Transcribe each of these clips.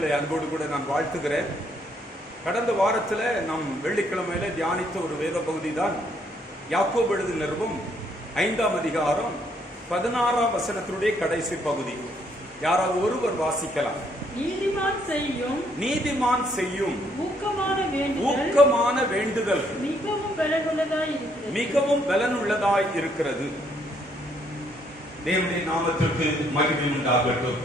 உங்களை அன்போடு கூட நான் வாழ்த்துகிறேன். கடந்த வாரத்தில் நாம் வெள்ளிக்கிழமையில தியானித்த ஒரு வேத பகுதி தான் யாக்கோபு எழுதின நிருபம் 5ஆம் அதிகாரம் 16ஆம் வசனத்தினுடைய கடைசி பகுதி. யாராவது ஒருவர் வாசிக்கலாம். நீதிமான் செய்யும் ஊக்கமான வேண்டுதல் மிகவும் பலனுள்ளதாய் இருக்கிறது. தேவனுடைய நாமத்திற்கு மகிமை உண்டாகட்டும்.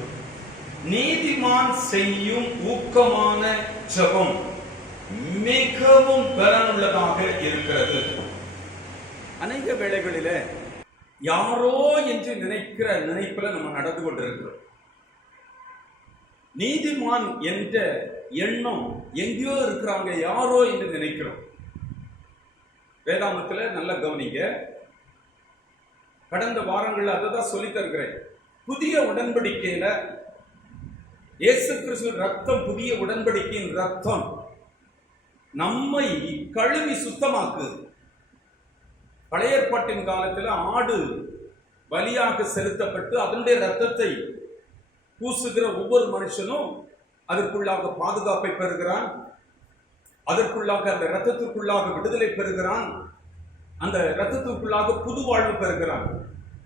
நீதிமான் செய்யும் ஊக்கமான ஜெபம் மிகவும் பலனுள்ளதாக இருக்கிறது. அநேக வேளைகளில யாரோ என்று நினைக்கிற நினைப்புல நம்ம நடந்து கொண்டிருக்கிறோம். நீதிமான் என்ற எண்ணம் எங்கேயோ இருக்கிறாங்க, யாரோ என்று நினைக்கிறோம். வேதாமத்துல நல்ல கவனிங்க. கடந்த வாரங்கள்ல அதை தான் சொல்லி தருகிறேன். புதிய உடன்படிக்கையில இயேசு கிறிஸ்துவின் ரத்தம், புதிய உடன்படிக்கையின் ரத்தம் நம்மை கழுவி சுத்தமாக்கு. பழைய ஏற்பாட்டின் காலத்தில் ஆடு பலியாக செலுத்தப்பட்டு அதனுடைய ரத்தத்தை பூசுகிற ஒவ்வொரு மனுஷனும் அதற்குள்ளாக பாதுகாப்பை பெறுகிறான், அதற்குள்ளாக அந்த ரத்தத்திற்குள்ளாக விடுதலை பெறுகிறான், அந்த ரத்தத்திற்குள்ளாக புது வாழ்வு பெறுகிறான்.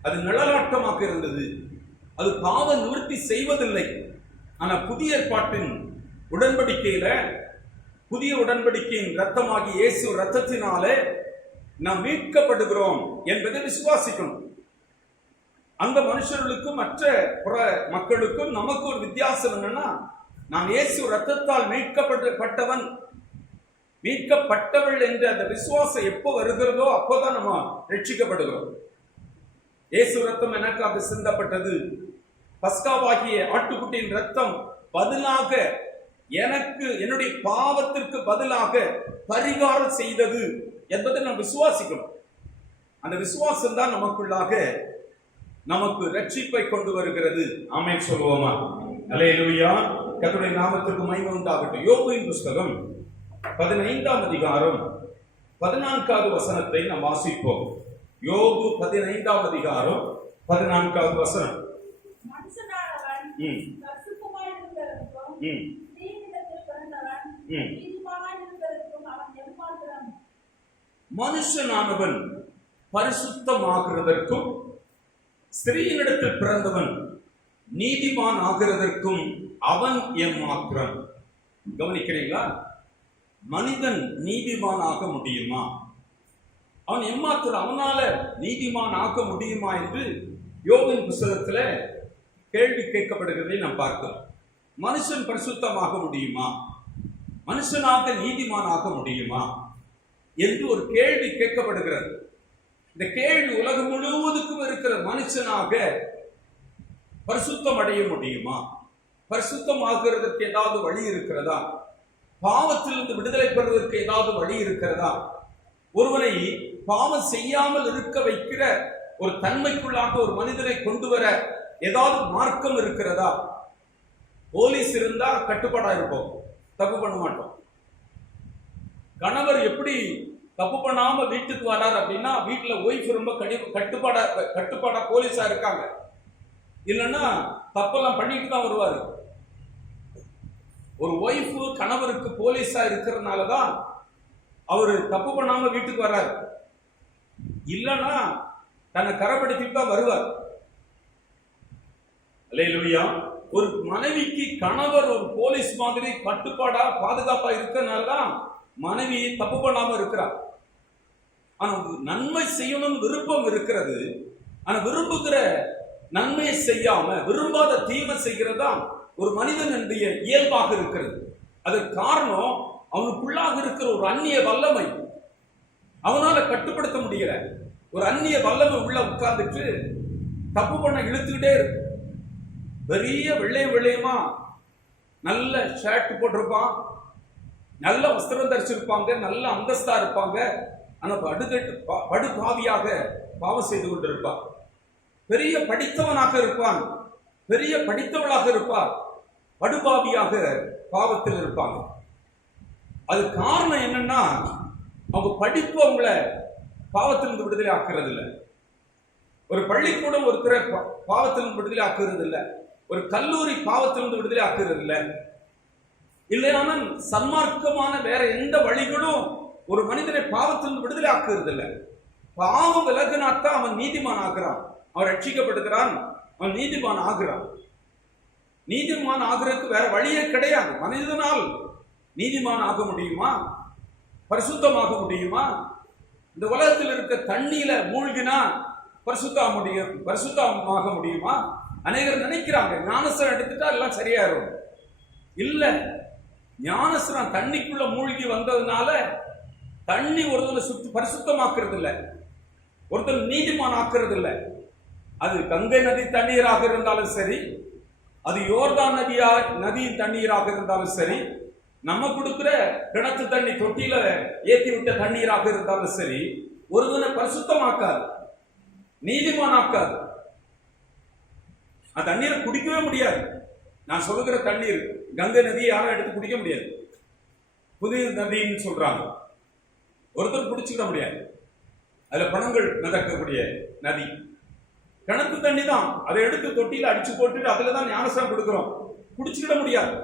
அது நிழலாட்டமாக இருந்தது, அது பாவ நிவர்த்தி செய்வதில்லை. ஆனா புதிய ஏற்பாட்டின் உடன்படிக்கையில, புதிய உடன்படிக்கையின் ரத்தமாகி இயேசு ரத்தத்தினாலே நாம் மீட்கப்படுகிறோம் என்பதை விசுவாசிக்கணும். அந்த மனுஷர்களுக்கும் மற்ற புற மக்களுக்கும் நமக்கு ஒரு வித்தியாசம் என்னன்னா, நான் இயேசு ரத்தத்தால் மீட்கப்பட்டவன், மீட்கப்பட்டவள் என்ற அந்த விசுவாசம் எப்போ வருகிறதோ அப்போதான் நம்ம ரட்சிக்கப்படுகிறோம். இயேசு ரத்தம் எனக்காக சிந்தப்பட்டது, பஸ்காவாகிய ஆட்டுக்குட்டியின் ரத்தம் பதிலாக எனக்கு, என்னுடைய பாவத்திற்கு பதிலாக பரிகாரம் செய்தது என்பதை நாம் விசுவாசிக்கணும். அந்த விசுவாசம் தான் நமக்குள்ளாக நமக்கு ரட்சிப்பை கொண்டு வருகிறது. ஆமென் சொல்லுவோமா? அல்லேலூயா. கர்த்தருடைய நாமத்திற்கு மகிமை உண்டாகட்டும். யோபுவின் புஸ்தகம் 15ஆம் அதிகாரம் 14வது வசனத்தை நாம் வாசிப்போம். யோபு 15ஆம் அதிகாரம் 14வது வசனம். மனுஷனானவன் பரிசுத்தமாகிறதற்கும் ஸ்திரீயினிடத்தில் பிறந்தவன் நீதிமான் ஆகிறதற்கும் அவன் எம்மாத்திரம். கவனிக்கிறீங்களா? மனிதன் நீதிமான் ஆக முடியுமா? அவன் எம்மாத்திரம், அவனால நீதிமான் ஆக முடியுமா என்று யோபின் புஸ்தகத்துல கேள்வி கேட்கப்படுகிறதை நாம் பார்க்கிறோம். மனுஷன் பரிசுத்தமாக முடியுமா? மனுஷனாக நீதிமான் ஆக முடியுமா என்று ஒரு கேள்வி கேட்கப்படுகிறது. இந்த கேள்வி உலகம் முழுவதுக்கும் இருக்கிற மனுஷனாக பரிசுத்தம் அடைய முடியுமா? பரிசுத்தம் ஆகிறதற்கு ஏதாவது வழி இருக்கிறதா? பாவத்திலிருந்து விடுதலை பெறுவதற்கு ஏதாவது வழி இருக்கிறதா? ஒருவனை பாவம் செய்யாமல் இருக்க வைக்கிற ஒரு தன்மைக்குள்ளாக ஒரு மனிதனை கொண்டு வர ஏதாவது மார்க்கம் இருக்கிறதா? போலீஸ் இருந்தா கட்டுப்பாடா இருப்போம், தப்பு பண்ண மாட்டோம். கணவர் எப்படி தப்பு பண்ணாம வீட்டுக்கு வரார் அப்படின்னா, வீட்டுல ஒய்ஃப் ரொம்ப கட்டுப்பாடா போலீஸா இருக்காங்க, இல்லைன்னா தப்பெல்லாம் பண்ணிட்டு தான் வருவாரு. ஒரு ஒய்ஃப் கணவருக்கு போலீஸா இருக்கிறதுனாலதான் அவரு தப்பு பண்ணாம வீட்டுக்கு வர்றாரு, இல்லைன்னா தன்னை கரைப்படுத்திட்டு தான் வருவார். அல்லேலூயா. ஒரு மனைவிக்கு கணவர் ஒரு போலீஸ் மாதிரி கட்டுப்பாடா பாதுகாப்பா இருக்கிறதுனாலதான் மனைவி தப்பு பண்ணாம இருக்கிறார். ஆனா நன்மை செய்யணும்னு விருப்பம் இருக்கிறது, ஆனா விரும்புகிற நன்மையை செய்யாம விரும்பாத தீமை செய்கிறதா ஒரு மனிதனுடைய இயல்பாக இருக்கிறது. அதற்கு காரணம் அவனுக்குள்ளாக இருக்கிற ஒரு அந்நிய வல்லமை. அவனால கட்டுப்படுத்த முடியல. ஒரு அந்நிய வல்லமை உள்ள உட்கார்ந்துட்டு தப்பு பண்ண இழுத்துக்கிட்டே இருக்கு. பெரிய வெள்ளையமா நல்ல ஷர்ட் போட்டிருப்பான், நல்ல வஸ்திரம் தரிச்சிருப்பாங்க, நல்ல அந்தஸ்தா இருப்பாங்க, ஆனா படுபாவியாக பாவம் செய்து கொண்டிருப்பான். பெரிய படித்தவனாக இருப்பான், பெரிய படித்தவளாக இருப்பார், படுபாவியாக பாவத்தில் இருப்பாங்க. அது காரணம் என்னன்னா, அவங்க படிப்பு அவங்கள பாவத்திலிருந்து விடுதலை ஆக்குறது இல்லை. ஒரு பள்ளிக்கூடம் ஒருத்தரை பாவத்திலிருந்து விடுதலை ஆக்குறது இல்லை. ஒரு கல்லூரி பாவத்திலிருந்து விடுதலை ஆக்குறது இல்லை. இல்லையானால் சன்மார்க்கமான வேற எந்த வழிகளும் ஒரு மனிதனை பாவத்திலிருந்து விடுதலை ஆக்குறது இல்லை. பாவம் விலகுனாத்தான் அவன் நீதிமான் ஆகிறான், அவன் ரட்சிக்கப்படுகிறான், அவன் நீதிமான் ஆகிறான். நீதிமான் ஆகிறதுக்கு வேற வழியே கிடையாது. மனிதனால் நீதிமான் ஆக முடியுமா? பரிசுத்தமாக முடியுமா? இந்த உலகத்தில் இருக்க தண்ணீர மூழ்கினா பரிசுத்தமாக முடியுமா? அநேகர் நினைக்கிறாங்க ஞானஸ்நானம் எடுத்துட்டா எல்லாம் சரியாயிரும். இல்ல, ஞானஸ்நானம் தண்ணிக்குள்ள மூழ்கி வந்ததுனால தண்ணி ஒருத்தர் பரிசுத்தமாக்குறது இல்லை, ஒருத்தர் நீதிமான் ஆக்குறது இல்லை. அது கங்கை நதி தண்ணீராக இருந்தாலும் சரி, அது யோர்தான் நதியின் தண்ணீராக இருந்தாலும் சரி, நம்ம கொடுக்கிற கிணத்து தண்ணி தொட்டியில ஏற்றி விட்ட தண்ணீராக இருந்தாலும் சரி, ஒருவனை பரிசுத்தமாக்காது, நீதிமானாக்காது. அந்த தண்ணீரை குடிக்கவே முடியாது. நான் சொல்லுகிற தண்ணீர் கங்கை நதியை யாரும் எடுத்து குடிக்க முடியாது. புதிய நதின்னு சொல்றாங்க, ஒருத்தர் குடிச்சுக்கிட முடியாது. அதுல பணங்கள் மிதக்கக்கூடிய நதி கிணத்து தண்ணி தான். அதை எடுத்து தொட்டியில அடிச்சு போட்டுட்டு அதுலதான் ஞானஸ்நானம் கொடுக்கிறோம், குடிச்சுக்கிட முடியாது.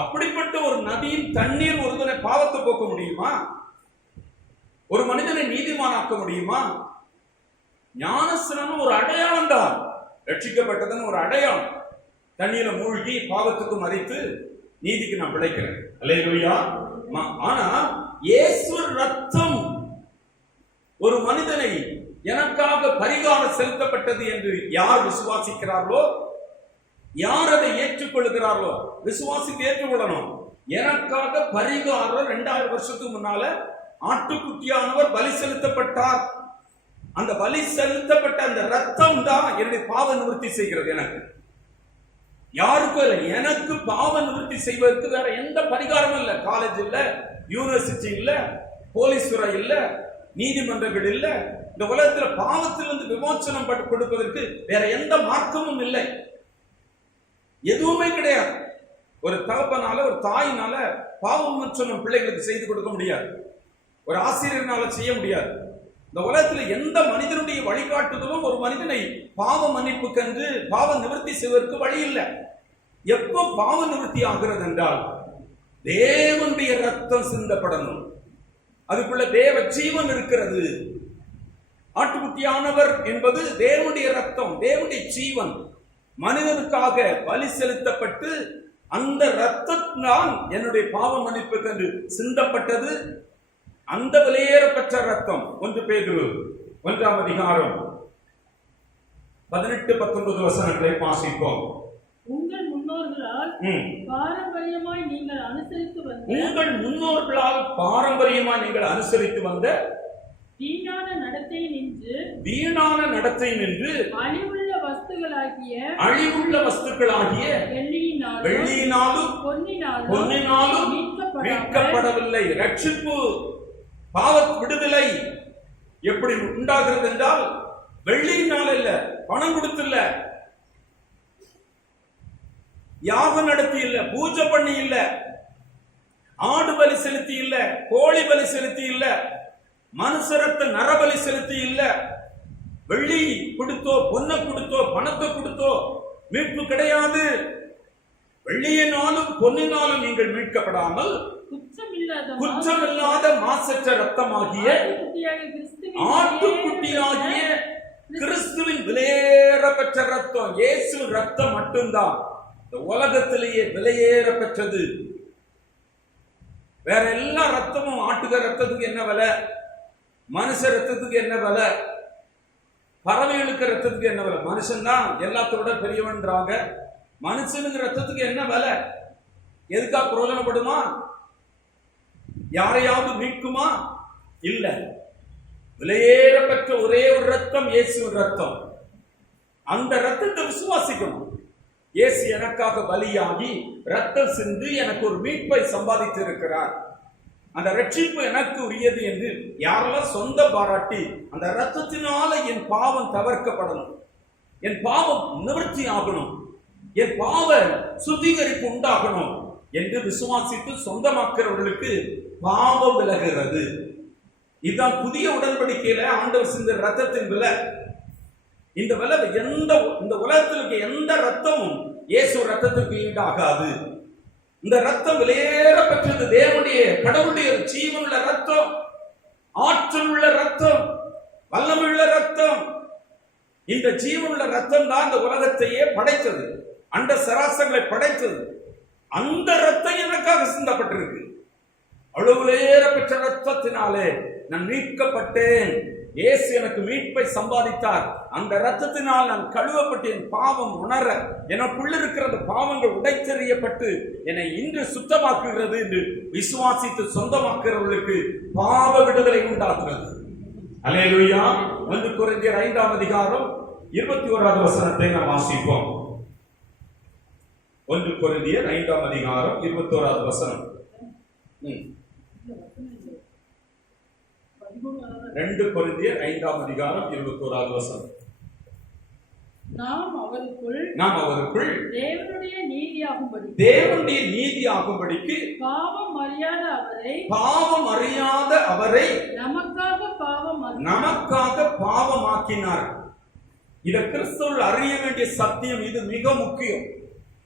அப்படிப்பட்ட ஒரு நதியின் தண்ணீர் ஒருத்தனை பாவத்தை போக்க முடியுமா? ஒரு மனிதனை நீதிமானாக்க முடியுமா? ஞானஸ்நானம் ஒரு அடையாளம் தான், ரட்சிக்கப்பட்டதுன்னு ஒரு அடையாளம். தண்ணீரை மூழ்கி பாவத்துக்கு மறித்து நீதிக்கு நான் பிழைக்கிறேன். அல்லேலூயா. ஆனா இயேசு ரத்தம் ஒரு மனிதனை எனக்காக பரிகாரம் செலுத்தப்பட்டது என்று யார் விசுவாசிக்கிறார்களோ, யார் அதை ஏற்றுக்கொள்கிறார்களோ, விசுவாசித்து ஏற்றுக்கொள்ளணும். எனக்காக பரிகாரம் 2000 வருஷத்துக்கு முன்னால ஆட்டுக்குட்டியானவர் பலி செலுத்தப்பட்டார். அந்த பலி செலுத்தப்பட்ட அந்த ரத்தம் தான் என்னுடைய பாவ நிவர்த்தி செய்கிறது. எனக்கு யாருக்கும் இல்லை, எனக்கு பாவ நிவர்த்தி செய்வதற்கு வேற எந்த பரிகாரமும் இல்லை. காலேஜ் இல்ல, யூனிவர்சிட்டி இல்ல, போலீஸ் துறை இல்ல, நீதிமன்றங்கள் இல்ல. இந்த உலகத்தில் பாவத்திலிருந்து விமோசனம் கொடுப்பதற்கு வேற எந்த மார்க்கமும் இல்லை, எதுவுமே கிடையாது. ஒரு தகப்பனால ஒரு தாயினால பாவ விமோசனம் பிள்ளைகளுக்கு செய்து கொடுக்க முடியாது, ஒரு ஆசிரியர்னால செய்ய முடியாது. இந்த உலகத்தில் எந்த மனிதனுடைய வழிகாட்டுதலும் ஒரு மனிதனை பாவ மன்னிப்புக்கென்று பாவ நிவர்த்தி செய்வதற்கு வழி இல்லை. எப்போ பாவ நிவர்த்தி ஆகிறது என்றால் தேவனுடைய ரத்தம் சிந்தப்படணும், அதுக்குள்ள தேவ ஜீவன் இருக்கிறது. ஆட்டுக்குட்டியானவர் என்பது தேவனுடைய ரத்தம், தேவனுடைய ஜீவன் மனிதனுக்காக பலி செலுத்தப்பட்டு அந்த ரத்தம் தான் என்னுடைய பாவ மன்னிப்புக்கென்று சிந்தப்பட்டது. அந்த விலையேறப்பட்ட ரத்தம் 1 பேதுரு 1ஆம் அதிகாரம் 18-19 வசனங்களை வாசிப்போம். உங்கள் முன்னோர்களால் பாரம்பரியமாய் நீங்கள் அனுசரித்து வந்த வீணான நடத்தை நின்று அழிவுள்ள வஸ்துக்களாகிய வெள்ளியினாலும் பொன்னினாலும் மீட்கப்படவில்லை. ரட்சிப்பு, பாவ விடுதலை எப்படி உண்டாகிறது என்றால் வெள்ளியினால் இல்ல, பணம் கொடுத்து இல்ல, யாகம் நடத்தி இல்ல, பூஜை பண்ணி இல்ல, ஆடு பலி செலுத்தி இல்ல, கோழி பலி செலுத்தி இல்ல, மனுஷரத்த நரபலி செலுத்தி இல்ல. வெள்ளி கொடுத்தோ, பொன்னை கொடுத்தோ, பணத்தை கொடுத்தோ மீட்பு கிடையாது. வெள்ளியினாலும் பொன்னினாலும் நீங்கள் மீட்கப்படாமல் குற்றமில்லாத மாசற்ற ரத்தமாகிய ஆட்டுக்குட்டியாகிய கிறிஸ்துவின் விலையேறப்பெற்ற ரத்தம், இயேசு ரத்தம் மட்டும்தான் இந்த உலகத்திலேயே விலையேற பெற்றது. வேற எல்லா ரத்தமும், ஆட்டுக ரத்தத்துக்கு என்ன விலை, மனுஷ ரத்தத்துக்கு என்ன விலை, பறவைகளுக்கு ரத்தத்துக்கு என்ன விலை? மனுஷன் தான் எல்லாத்தோட பெரியவன்றாங்க. மனுஷனுக்கு ரத்தத்துக்கு என்ன விலை? எதுக்கா பிரயோஜனப்படுமா? யாரையாவது மீட்குமா? இல்ல. விலையேறப்பெற்ற ஒரே ஒரு ரத்தம் இயேசுவின் ரத்தம். அந்த ரத்தத்தை விசுவாசிக்கணும். இயேசு எனக்காக பலியாகி ரத்தம் சிந்து எனக்கு ஒரு மீட்பை சம்பாதித்து இருக்கிறார், அந்த ரட்சிப்பு எனக்கு உரியது என்று யாரெல்லாம் சொந்த பாராட்டி அந்த ரத்தத்தினால என் பாவம் தவிர்க்கப்படணும், என் பாவம் நிவர்த்தி ஆகணும், என் பாவ சுத்திகரிப்பு உண்டாகணும் என்று விசுவாசித்து சொந்தமாக்குறவர்களுக்கு பாவம் விலகுகிறது. இதுதான் புதிய உடன்படிக்கையில ஆண்டவர் சிந்த ரத்தத்தின் விலை. இந்த விலை இந்த உலகத்தில் இருக்க எந்த ரத்தமும் இயேசு ரத்தத்துக்கு ஈடாகாது. இந்த ரத்தம் விலையேற பெற்றது. தேவனுடைய கடவுளுடைய ஜீவனுள்ள ரத்தம், ஆற்றல் உள்ள ரத்தம், வல்லமுள்ள ரத்தம். இந்த ஜீவனுள்ள ரத்தம் தான் இந்த உலகத்தையே படைத்தது, அண்ட சராசரங்களை படைத்தது. அந்த ரத்தம் எனக்காக சிந்தப்பட்டிருக்கு. அவ்வளவு விலையேற பெற்ற ரத்தத்தினாலே நான் மீட்கப்பட்டேன். இயேசு எனக்கு மீட்பை சம்பாதித்தார். அந்த ரத்தத்தினால் நான் கழுவப்பட்டேன். பாவம் உணர எனக்குள்ள இருக்கிற பாவங்கள் உடைத்தெறியப்பட்டு என்னை இன்று சுத்தமாக்குகிறது என்று விசுவாசித்து சொந்தமாக்குறவர்களுக்கு பாவ விடுதலை உண்டாகிறது. அல்லேலூயா. 1 கொரிந்தியர் 5ஆம் அதிகாரம் 21வது வசனத்தை நாம் வாசிப்போம். 1 கொரிந்தியர் 5ஆம் அதிகாரம் 21வது வசனம். 2 கொரிந்தியர் 5ஆம் அதிகாரம் 21வது வசனம். நாம் அவருக்குள் தேவனுடைய நீதியாகும்படிக்கு பாவம் அறியாத அவரை நமக்காக பாவமாக்கினார். இத கிறிஸ்துவில் அறிய வேண்டிய சத்தியம். இது மிக முக்கியம்.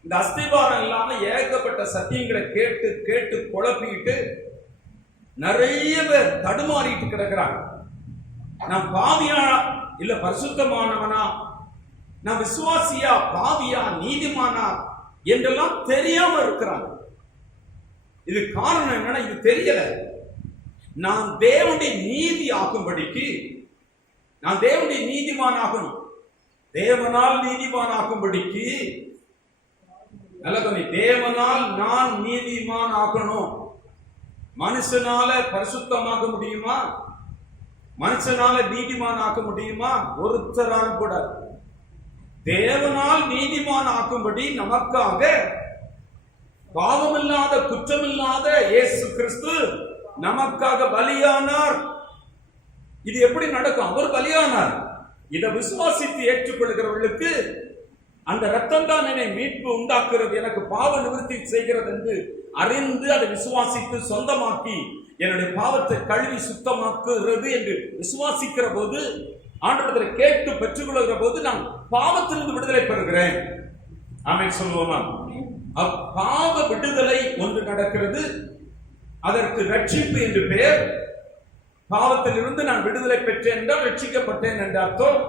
இந்த அஸ்திபாரம் இல்லாம ஏகப்பட்ட சத்தியங்களை கேட்டு கேட்டு குழப்பிட்டு நிறைய பேர் தடுமாறிட்டு கிடக்கிறாங்க. நான் பாவியா இல்ல பரிசுத்தமானவனா, நான் விசுவாசியா பாவியா நீதிமானா என்றெல்லாம் தெரியாம இருக்கிறாங்க. இது காரணம் என்னன்னா, இது தெரியல. நான் தேவனுடைய நீதி ஆகும்படிக்கு, நான் தேவனுடைய நீதிமான் ஆகணும். தேவனால் நீதிமான் ஆகும்படிக்கு, நல்ல தேவனால் நான் நீதிமான் ஆகணும். மனுஷனால பரிசுத்தமாக முடியுமா? மனுஷனால நீதிமான் ஆக்க முடியுமா? ஒருத்தரான கூட. தேவனால் நீதிமான் ஆக்கும்படி நமக்காக பாவமில்லாத குற்றமில்லாத இயேசு கிறிஸ்து நமக்காக பலியானார். இது எப்படி நடக்கும்? அவர் பலியானார். இதை விசுவாசித்து ஏற்றுக்கொள்கிறவர்களுக்கு அந்த ரத்தம் தான் என்னை மீட்பு உண்டாக்குறது, எனக்கு பாவ நிவர்த்தி செய்கிறது என்று அறிந்து அதை விசுவாசித்து சொந்தமாக்கி என்னுடைய பாவத்தை கழுவி சுத்தமாக்குகிறது என்று விசுவாசிக்கிற போது, ஆண்டவரை கேட்டு பெற்றுக்கொள்கிற போது நான் பாவத்திலிருந்து விடுதலை பெறுகிறேன். ஆமென் சொல்லுவோமா? பாவ விடுதலை ஒன்று நடக்கிறது. அதற்கு ரட்சிப்பு என்று பெயர். பாவத்திலிருந்து நான் விடுதலை பெற்றேன் என்றால் ரட்சிக்கப்பட்டேன் என்ற அர்த்தம்.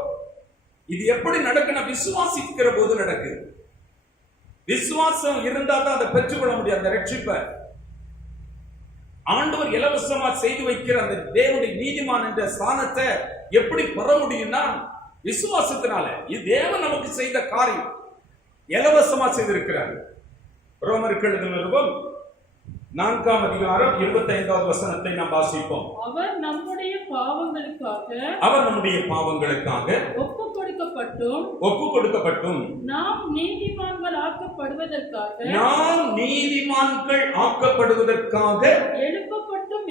இது எப்படி நடக்குன்னா, விசுவாசிக்கிற போது நடக்கு. விசுவாசம் இருந்தால் தான் அதை பெற்றுக்கொள்ள முடியும். அந்த ரட்சிப்பை ஆண்டவர் இலவசமா செய்து வைக்கிற அந்த தேவனுடைய நீதிமான் என்ற ஸ்தானத்தை எப்படி பெற முடியும்னா, விசுவாசத்தினால. இது தேவன் நமக்கு செய்த காரியம், இலவசமா செய்திருக்கிறார். ரோமருக்கு எழுதின நிருபம் 4ஆம் அதிகாரம் 25வது வசனத்தை நாம் வாசிப்போம். அவர் நம்முடைய பாவங்களுக்காக ஒப்பு கொடுக்கப்பட்டும் நாம் நீதிமான்கள் ஆக்கப்படுவதற்காக எழுப்பப்பட்டும்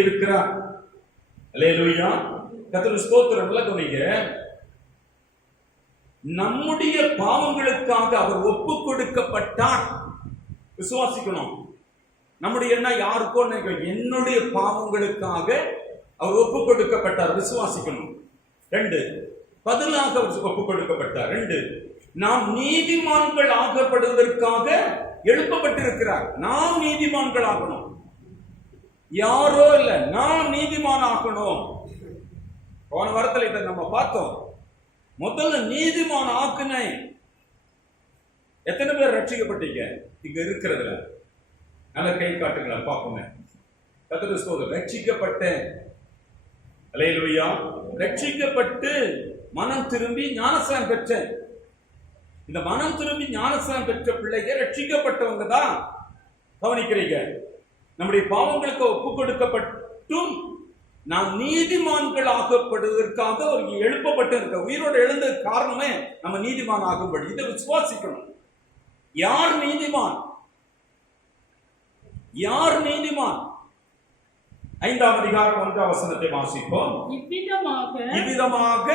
இருக்கிறார். அல்லேலூயா. கர்த்தருக்கு ஸ்தோத்திரம். கவனிங்க, நம்முடைய பாவங்களுக்காக அவர் ஒப்பு கொடுக்கப்பட்டார். விசுவாசிக்கணும். நம்முடைய என்ன யாருக்கோ என்னுடைய பாவங்களுக்காக அவர் ஒப்பு கொடுக்கப்பட்டார். விசுவாசிக்கணும். 2, பதிலாக ஒப்பு கொடுக்கப்பட்டார். 2, நாம் நீதிமான்கள் ஆக்கப்படுவதற்காக எழுப்பப்பட்டிருக்கிறார். நாம் நீதிமான்கள் ஆகணும். யாரோ இல்ல, நாம் நீதிமான் ஆகணும். போன வாரத்தில் இதை நம்ம பார்த்தோம். முதல்ல நீதிமான் ஆக்குனேன். எத்தனை பேர் ரட்சிக்கப்பட்டீங்க இங்க இருக்கிறதுல? நல்ல கை காட்டுங்களா பார்ப்போங்க. கர்த்தருடைய ஸ்தோத்திரம். ரட்சிக்கப்பட்டேன். அல்லேலூயா. ரட்சிக்கப்பட்டு மனம் திரும்பி ஞானஸ்நானம் பெற்றேன். இந்த மனம் திரும்பி ஞானஸ்நானம் பெற்ற பிள்ளைங்க ரட்சிக்கப்பட்டவங்க தான். கவனிக்கிறீங்க? நம்முடைய பாவங்களுக்கு ஒப்பு கொடுக்கப்பட்டும் நாம் நீதிமான்கள் ஆக்கப்படுவதற்காக ஒரு எழுப்பப்பட்டு இருக்க, உயிரோடு எழுந்த காரணமே நம்ம நீதிமான் ஆகும்படி. இதை விசுவாசிக்கணும். யார் நீதிமான்? யார் நீதிமான்? 5ஆம் அதிகாரம் 1ஆம் வசனத்தை வாசிப்போம். இவ்விதமாக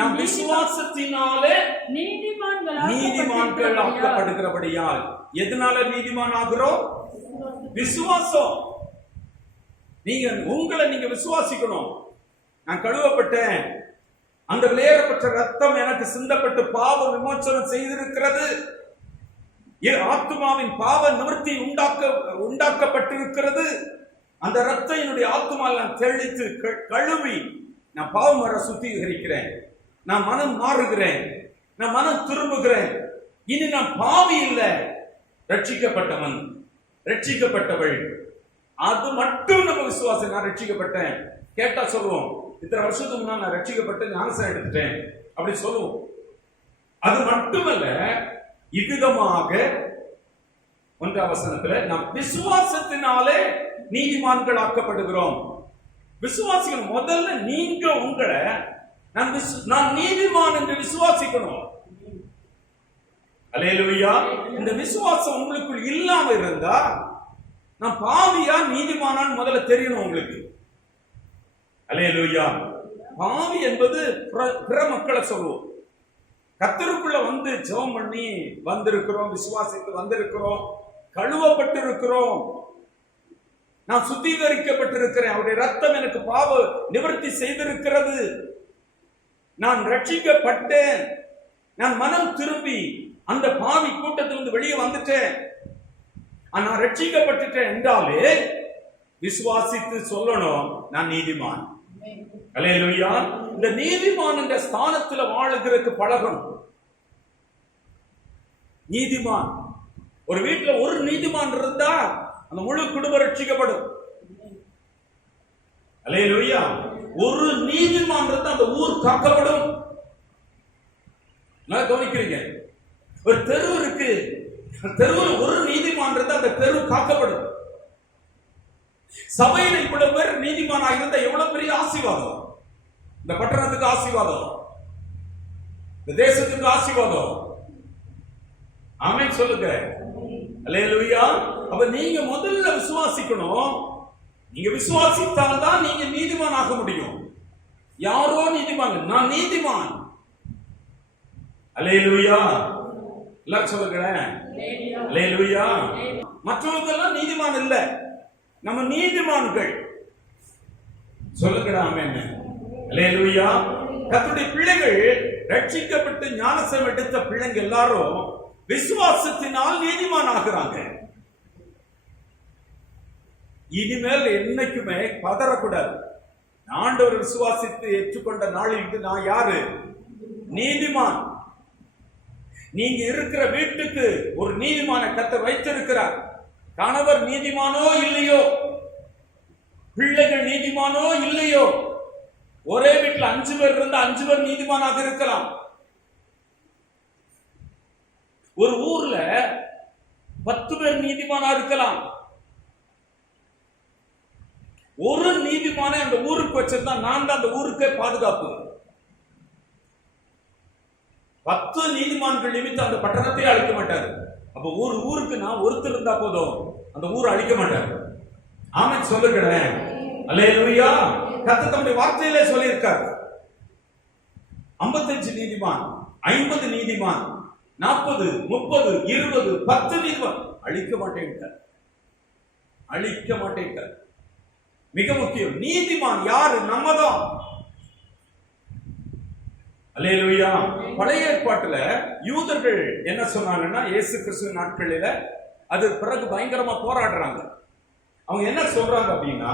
நாம் விசுவாசத்தினாலே நீதிமான்கள் ஆக்கப்படுகிறபடியால். எதனால நீதிமான் ஆகிறோம்? விசுவாசம். நீங்க உங்களை நீங்க விசுவாசிக்கணும். நான் கழுவப்பட்டேன், அந்த விலையேறப்பட்ட ரத்தம் எனக்கு சிந்தப்பட்டு பாவ விமோசனம் செய்திருக்கிறது. என் ஆத்துமாவின் பாவ நிவர்த்தி உண்டாக்கப்பட்டிருக்கிறது. அந்த ரத்தம் என்னுடைய ஆத்துமாவில் நான் தெளித்து கழுவி நான் பாவம் வர சுத்திகரிக்கிறேன். நான் மனம் மாறுகிறேன், நான் மனம் திரும்புகிறேன். இனி நான் பாவி இல்லை, ரட்சிக்கப்பட்டவன், ரட்சிக்கப்பட்டவள். அது மட்டும் நம்ம விசுவாசம். நான் ரட்சிக்கப்பட்டேன் கேட்டா சொல்லுவோம், இத்தனை வருஷத்துக்கு முன்னாடி நான் ரட்சிக்கப்பட்டு ஞானஸ்நானம் எடுத்துட்டேன் அப்படி சொல்லுவோம். அது மட்டுமல்ல, இவ்விதமாக 1ஆம் வசனத்துல நாம் விசுவாசத்தினாலே நீதிமான்கள் ஆக்கப்படுகிறோம். விசுவாசிகள் முதல்ல நீங்க உங்களை நான் நீதிமான் என்று விசுவாசிக்கணும். அல்லேலூயா. இந்த விசுவாசம் உங்களுக்குள் இல்லாம இருந்தா நான் பாவியா நீதிமானான்னு முதல்ல தெரியணும் உங்களுக்கு. அல்லேலூயா. பாவி என்பது பிற மக்களை சொல்லுவோம். கர்த்தருக்குள்ள வந்து ஜெபம் பண்ணி வந்திருக்கிறோம், விசுவாசித்து வந்திருக்கிறோம், கழுவப்பட்டிருக்கிறோம், நான் சுத்திகரிக்கப்பட்டிருக்கிறேன், அவருடைய ரத்தம் எனக்கு பாவ நிவர்த்தி செய்திருக்கிறது, நான் ரட்சிக்கப்பட்டேன், நான் மனம் திரும்பி அந்த பாவி கூட்டத்திலிருந்து வெளியே வந்துட்டேன், நான் ரட்சிக்கப்பட்டுட்டேன் என்றாலே விசுவாசித்து சொல்லணும் நான் நீதிமான். அல்லேலூயா. இந்த நீதிமான் என்ற ஸ்தானத்துல வாழுகிறதுக்கு பழகணும். நீதிமான், ஒரு வீட்டுல ஒரு நீதிமான் இருந்தா அந்த முழு குடும்பம் ரட்சிக்கப்படும். அல்லேலூயா. ஒரு நீதிமான் இருந்தா அந்த ஊர் காக்கப்படும். நான் கவனிக்கிறீங்க, ஒரு தெரு இருக்கு, தெருவில் ஒரு நீதிமான் இருந்தா அந்த தெரு காக்கப்படும். சபையில இவ்வளவு பேர் நீதிமானாக இருந்தா எவ்வளவு பெரிய ஆசீர்வாதம். இந்த பட்டணத்துக்கு ஆசீர்வாதம், இந்த தேசத்துக்கு ஆசீர்வாதம். ஆமென் சொல்லுங்க. அல்லேலூயா. அப்ப நீங்க முதல்ல விசுவாசிக்கணும். நீங்க விசுவாசித்தால் தான் நீங்க நீதிமான் ஆக முடியும். யாரோ நீதிமான், நான் நீதிமான். அல்லேலூயா. எல்லாரும் சொல்லுங்க. அல்லேலூயா. மற்றவர்களெல்லாம் நீதிமான் இல்ல, நம்ம நீதிமான்கள். சொல்லுங்கடா ஆமென். அல்லேலூயா. கர்த்தருடைய பிள்ளைகள், ரட்சிக்கப்பட்டு ஞானஸ்நானம் எடுத்த பிள்ளைங்க எல்லாரும் விசுவாசத்தினால் நீதிமான் ஆகிறாங்க. இனிமேல் என்னைக்குமே பதறக்கூடாது. ஆண்டவர் விசுவாசித்து ஏற்றுக்கொண்ட நாளில் நான் யாரு? நீதிமான். நீங்க இருக்கிற வீட்டுக்கு ஒரு நீதிமான கர்த்தர் வைத்திருக்கிறார். கணவர் நீதிமானோ இல்லையோ, பிள்ளைகள் நீதிமானோ இல்லையோ, ஒரே வீட்டில் 5 பேர் இருந்தா 5 பேர் நீதிமானாக இருக்கலாம். ஒரு ஊர்ல 10 பேர் நீதிமானா இருக்கலாம். ஒரு நீதிமான அந்த ஊருக்கு வச்சிருந்தா நான் தான் அந்த ஊருக்கே பாதுகாப்பு. 10 நீதிமான்கள் நிமித்தம் அந்த பட்டணத்தையே அழிக்க மாட்டாரு. அப்ப ஊருக்கு நான் ஒருத்தர் இருந்தா போதும், அந்த ஊரை அழிக்க மாட்டாரு. ஆமென் சொல்லுகிறேன். அல்லேலூயா. கர்த்தர் தம்முடைய வார்த்தையிலே சொல்லியிருக்கார், 55 நீதிமான், 50 நீதிமான், 40, 30, 20, 10 நீதிமான் அழிக்க மாட்டேன், அழிக்க மாட்டேன். மிக முக்கியம், நீதிமான் யாரு? நம்மதான். அல்லேலூயா. பழைய ஏற்பாட்டுல யூதர்கள் என்ன சொன்னாங்கன்னா, இயேசு கிறிஸ்துவின் நாட்களில அது பிறகு பயங்கரமா போராடுறாங்க. அவங்க என்ன சொல்றாங்க அப்படின்னா,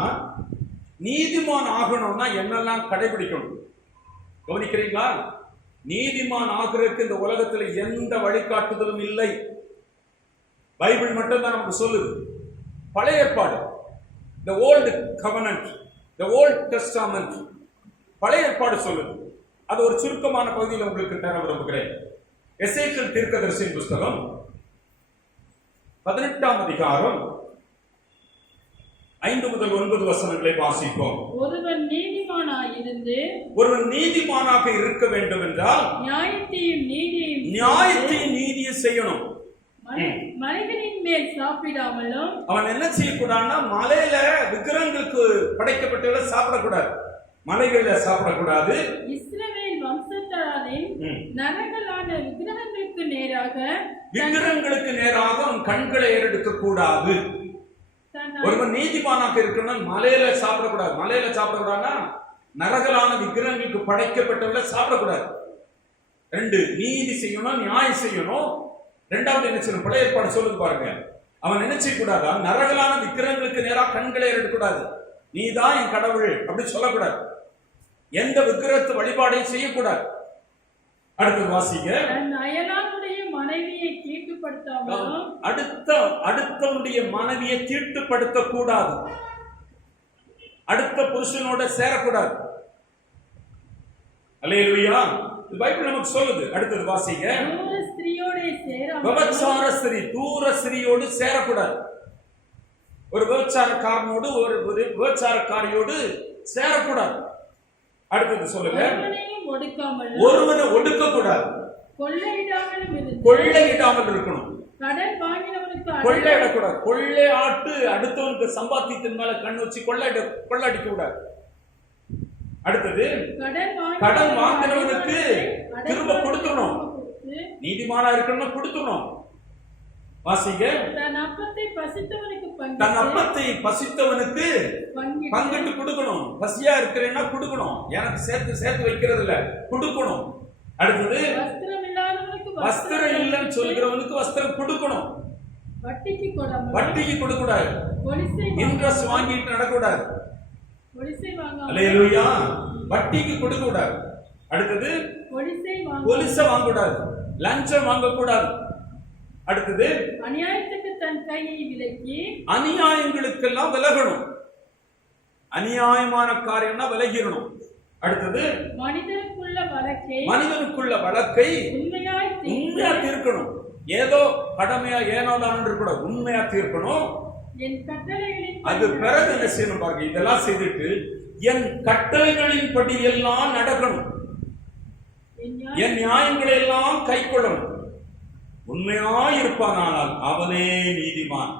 நீதிமான் ஆகணும்னா என்னெல்லாம் கடைபிடிக்கணும். கவனிக்கிறீங்களா? நீதிமான் ஆகிறதுக்கு இந்த உலகத்துல எந்த வழிகாட்டுதலும் இல்லை. பைபிள் மட்டும் தான் நமக்கு சொல்லுது. பழைய ஏற்பாடு, the old covenant, the old testament, பழைய ஏற்பாடு சொல்லுது. அது ஒரு சுருக்கமான பகுதியில் உங்களுக்கு தர விரும்புகிறேன். எசேக்கியேல் தீர்க்கதரிசியின் புத்தகம் 18ஆம் அதிகாரம் 5 முதல் 9 வசனங்களை வாசிப்போம். ஒருவன் நீதிமானாக இருக்க வேண்டும் என்றால் நியாயத்தையும் நீதியை செய்யணும். மலைகளின் மேல் சாப்பிடாமலும், அவன் என்ன செய்யக்கூடாதுன்னா, மலையில விக்கிரகங்களுக்கு படைக்கப்பட்டவளை சாப்பிடக்கூடாது, மலைகள்ல சாப்பிடக்கூடாது. இஸ்ரவேல் வம்சத்தாரின் நரகலான விக்கிரகங்களுக்கு நேராக அவன் கண்களை ஏறெடுக்க கூடாது. ஒருவன் நீதிமானாக இருக்கணும், மலையில சாப்பிடக்கூடாது. மலையில சாப்பிடக்கூடாதுன்னா நரகலான விக்கிரகங்களுக்கு படைக்கப்பட்டவள சாப்பிடக்கூடாது. ரெண்டு, நீதி செய்யணும், நியாயம் செய்யணும். ரெண்டாவது என்ன செய்யணும்? பழைய ஏற்பாடு சொல்லுது பாருங்க, அவன் என்ன செய்யக்கூடாதா? நரகலான விக்கிரகங்களுக்கு நேராக கண்களை எடுக்கக்கூடாது. நீதான் என் கடவுள் அப்படி சொல்லக்கூடாது. எந்த விக்கிரகத்து வழிபாடையும் செய்யக்கூடாது. அடுத்து வாசிங்க. அயலானுடைய மனைவியை தீட்டுப்படுத்தாமலும், அடுத்தவனுடைய மனைவியை தீட்டுப்படுத்த கூடாது. அடுத்த புருஷனோட சேரக்கூடாது. அல்லேலூயா. பைபிள் நமக்கு சொல்லுது. அடுத்தது வாசிங்க. தூர ஸ்திரியோட சேராமலும், விபச்சார ஸ்திரீ, தூர ஸ்திரியோடு சேரக்கூடாது. ஒரு விபச்சாரக்காரனோடு ஒரு விபச்சாரக்காரியோடு சேரக்கூடாது. அடுத்தது சொல்லுங்க. ஒருவனையும் ஒடுக்காமலும், ஒருவனை ஒடுக்க கூடாது. கொள்ளையிடாமலும் இருந்து, கொள்ளையிடாமல் இருக்கணும். கடன் வாங்கினவனுக்கு கொள்ளையிடக்கூடாது. கொள்ளை ஆட்டு அடுத்தவனுக்கு சம்பாத்தியத்தின் மேல கண் வச்சு கொள்ளையடிக்க கூடாது. அடுத்தது, கடன் வாங்கினவனுக்கு திரும்ப கொடுத்துடணும். நீதிமானா இருக்கணும், கொடுத்துடணும். வாசிங்க. தன் அப்பத்தை பசித்தவனுக்கு பங்கிட்டு கொடுக்கணும். பசியா இருக்கிறேன்னா கொடுக்கணும். எனக்கு சேர்த்து வைக்கிறது இல்ல, கொடுக்கணும். அடுத்தது, வஸ்திரம் இல்லைன்னு சொல்கிறவனுக்கு வஸ்திரம் கொடுக்கணும். வட்டிக்கு கொடுக்கூடாது. இன்ட்ரெஸ்ட் வாங்கிட்டு நடக்கூடாது. அல்லேலூயா. வட்டிக்கு கொடுக்க கூடாது. அடுத்தது, பொலிச வாங்கக்கூடாது. லஞ்சம் வாங்கக்கூடாது. அடுத்தது, அநியாயத்துக்கு தன் கையை விலக்கி, அநியாயங்களுக்கெல்லாம் விலகணும். அநியாயமான காரியம்னா விலகிடணும். அடுத்தது, மனிதனுக்குள்ள வழக்கை உண்மையா தீர்க்கணும். ஏதோ கடமையா ஏனோதான் இருக்கக்கூடாது, உண்மையா தீர்க்கணும். அது பிறகு என்ன செய்யணும் பாருங்க, இதெல்லாம் செய்துட்டு என் கட்டளைகளின் படி எல்லாம் நடக்கணும். என் நியாயங்களை எல்லாம் கை கொள்ளணும். உண்மையா இருப்பானால் அவனே நீதிமான்.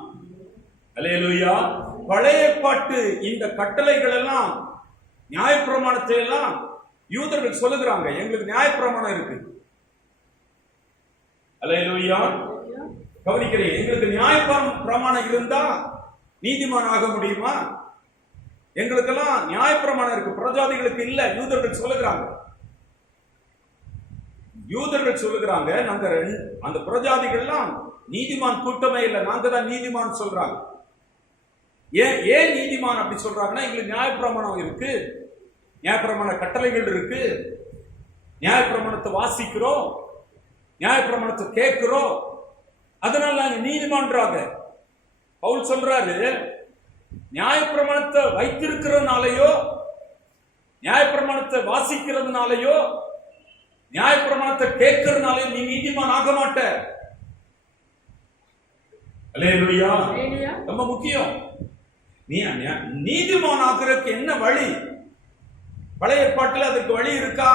அல்லேலூயா. பழைய ஏற்பாட்டு இந்த கட்டளைகள் எல்லாம், நியாயப்பிரமாணத்தை எல்லாம் யூதர்கள் சொல்லுகிறாங்க, எங்களுக்கு நியாயப்பிரமாணம் இருக்கு. அல்லேலூயா. கவனிக்கிறேன். எங்களுக்கு நியாயப்பிரமாணம் இருந்தா நீதிமான் ஆக முடியுமா? எங்களுக்கெல்லாம் நியாயப்பிரமாணம் இருக்கு, பிரஜாதிகளுக்கு இல்ல. யூதர்கள் சொல்லுகிறாங்க நாங்க அந்த பிரஜாதிகள்லாம் நீதிமான் கூட்டமே இல்லை, நாங்க தான் நீதிமான் சொல்றாங்க. ஏன் நீதிமான் அப்படி சொல்றாங்கன்னா, எங்களுக்கு நியாயப்பிரமாணம் இருக்கு, நியாயப்பிரமாண கட்டளைகள் இருக்கு, நியாயப்பிரமாணத்தை வாசிக்கிறோம், நியாயப்பிரமாணத்தை கேட்கிறோம், அதனால நாங்க நீதிமான்றாங்க. பவுல் சொல்றாரு, நியாயப்பிரமாணத்தை வைத்திருக்கிறதுனாலயோ, நியாயப்பிரமாணத்தை வாசிக்கிறதுனாலயோ, நியாயப்பிரமாணத்தை கேட்கிறதுனாலயோ நீ நீதிமான் ஆக மாட்ட. அல்லேலூயா. ரொம்ப முக்கியம். நீ நீதிமான் ஆகிறதுக்கு என்ன வழி? பழைய ஏற்பாட்டில் அதுக்கு வழி இருக்கா?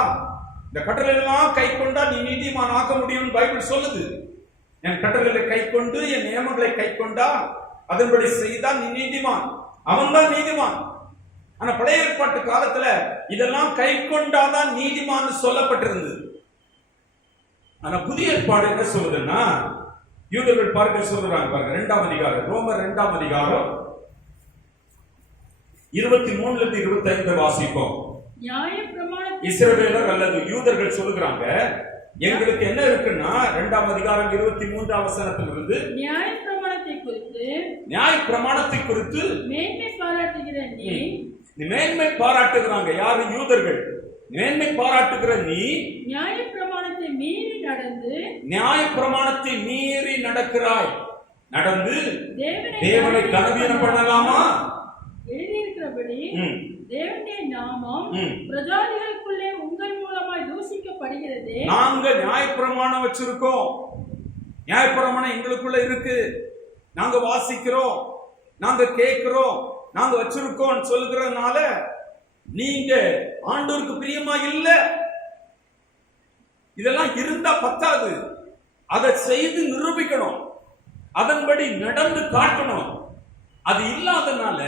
இந்த கட்டளை எல்லாம் கை கொண்டா நீ நீதிமான் ஆக முடியும் பைபிள் சொல்லுது. என் கட்டளைகளை கை கொண்டு என் நியமங்களை கை கொண்டா, அதன்படி செய்தா நீ நீதிமான். அவன் தான் நீதிமான். ஆனா பழைய ஏற்பாட்டு காலத்துல இதெல்லாம் கை கொண்டாதான் நீதிமான் சொல்லப்பட்டிருந்தது. ஆனா புதிய ஏற்பாடு என்ன சொல்லுதுன்னா, யூதர்கள் பார்க்க சொல்றாங்க பாருங்க, 2ஆம் அதிகாரம், ரோமர் 2ஆம் அதிகாரம் 23 to 25 வாசிப்போம். இஸ்ரவேலர் அல்லது யூதர்கள் சொல்லுகிறாங்க, எங்களுக்கு என்ன இருக்குன்னா 2ஆம் அதிகாரம் 23ஆம் வசனத்திலிருந்து நியாயப்பிரமாணத்தை குறித்து மேன்மை பாராட்டுகிறாங்க. யாரு? யூதர்கள். மேன்மை பாராட்டுகிற நீ நியாயப்பிரமாணத்தை மீறி நடக்கிறாய். நடந்து தேவனை கனவீனம் பண்ணலாமா? எழுதியிருக்கிறபடி தேவனுடைய நாமம் பிரஜாதிகளுக்குள்ளே உங்கள் மூலமாய் தூஷிக்கப்படுகிறது. நாங்க நியாயப்பிரமாணம் வச்சிருக்கோம், நியாயப்பிரமாணம் எங்களுக்குள்ள இருக்கு, நாங்க வாசிக்கிறோம், நாங்க கேட்கிறோம், நாங்க வச்சிருக்கோம் சொல்லுகிறதுனால நீங்க ஆண்டவருக்கு பிரியமா இல்ல. இதெல்லாம் இருந்தா பத்தாது, அதை செய்து நிரூபிக்கணும், அதன்படி நடந்து காட்டணும். அது இல்லாதனால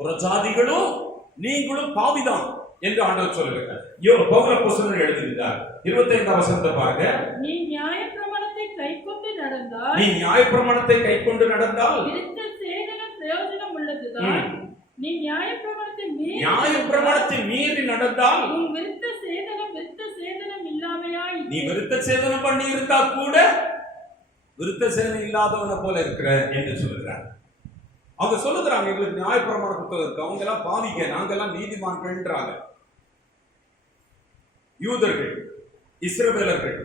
ஒரு ஜாதிகளும் நீங்களும் பாவிதான் என்று ஆண்டவர் சொல்லுகிறார். பவுல் எழுதுகிறார் 25ஆம் வசனத்தை பாருங்க. நீ நியாயப்பிரமாணத்தை கைக்கொண்டு நடந்தால் பிரயோஜனம் உள்ளதுதான். நீ நியாயப்பிரமாணத்தை மீறி நியாயப்பிரமாணத்தை மீறி நடந்தால் உன் விருத்த சேதனம் இல்லாமையாய் நீ விருத்த சேதனம் பண்ணி இருந்தா கூட விருத்த சேதனம் இல்லாதவனை போல இருக்கிற என்று சொல்லுகிறார். அவங்க சொல்லுகிறாங்க, எங்களுக்கு நியாயப்பிரமாண புத்தகம் இருக்கு, அவங்க எல்லாம் பாவிங்க, நாங்கெல்லாம் நீதிமான்கள்ன்றாங்க. யூதர்கள், இஸ்ரவேலர்கள்,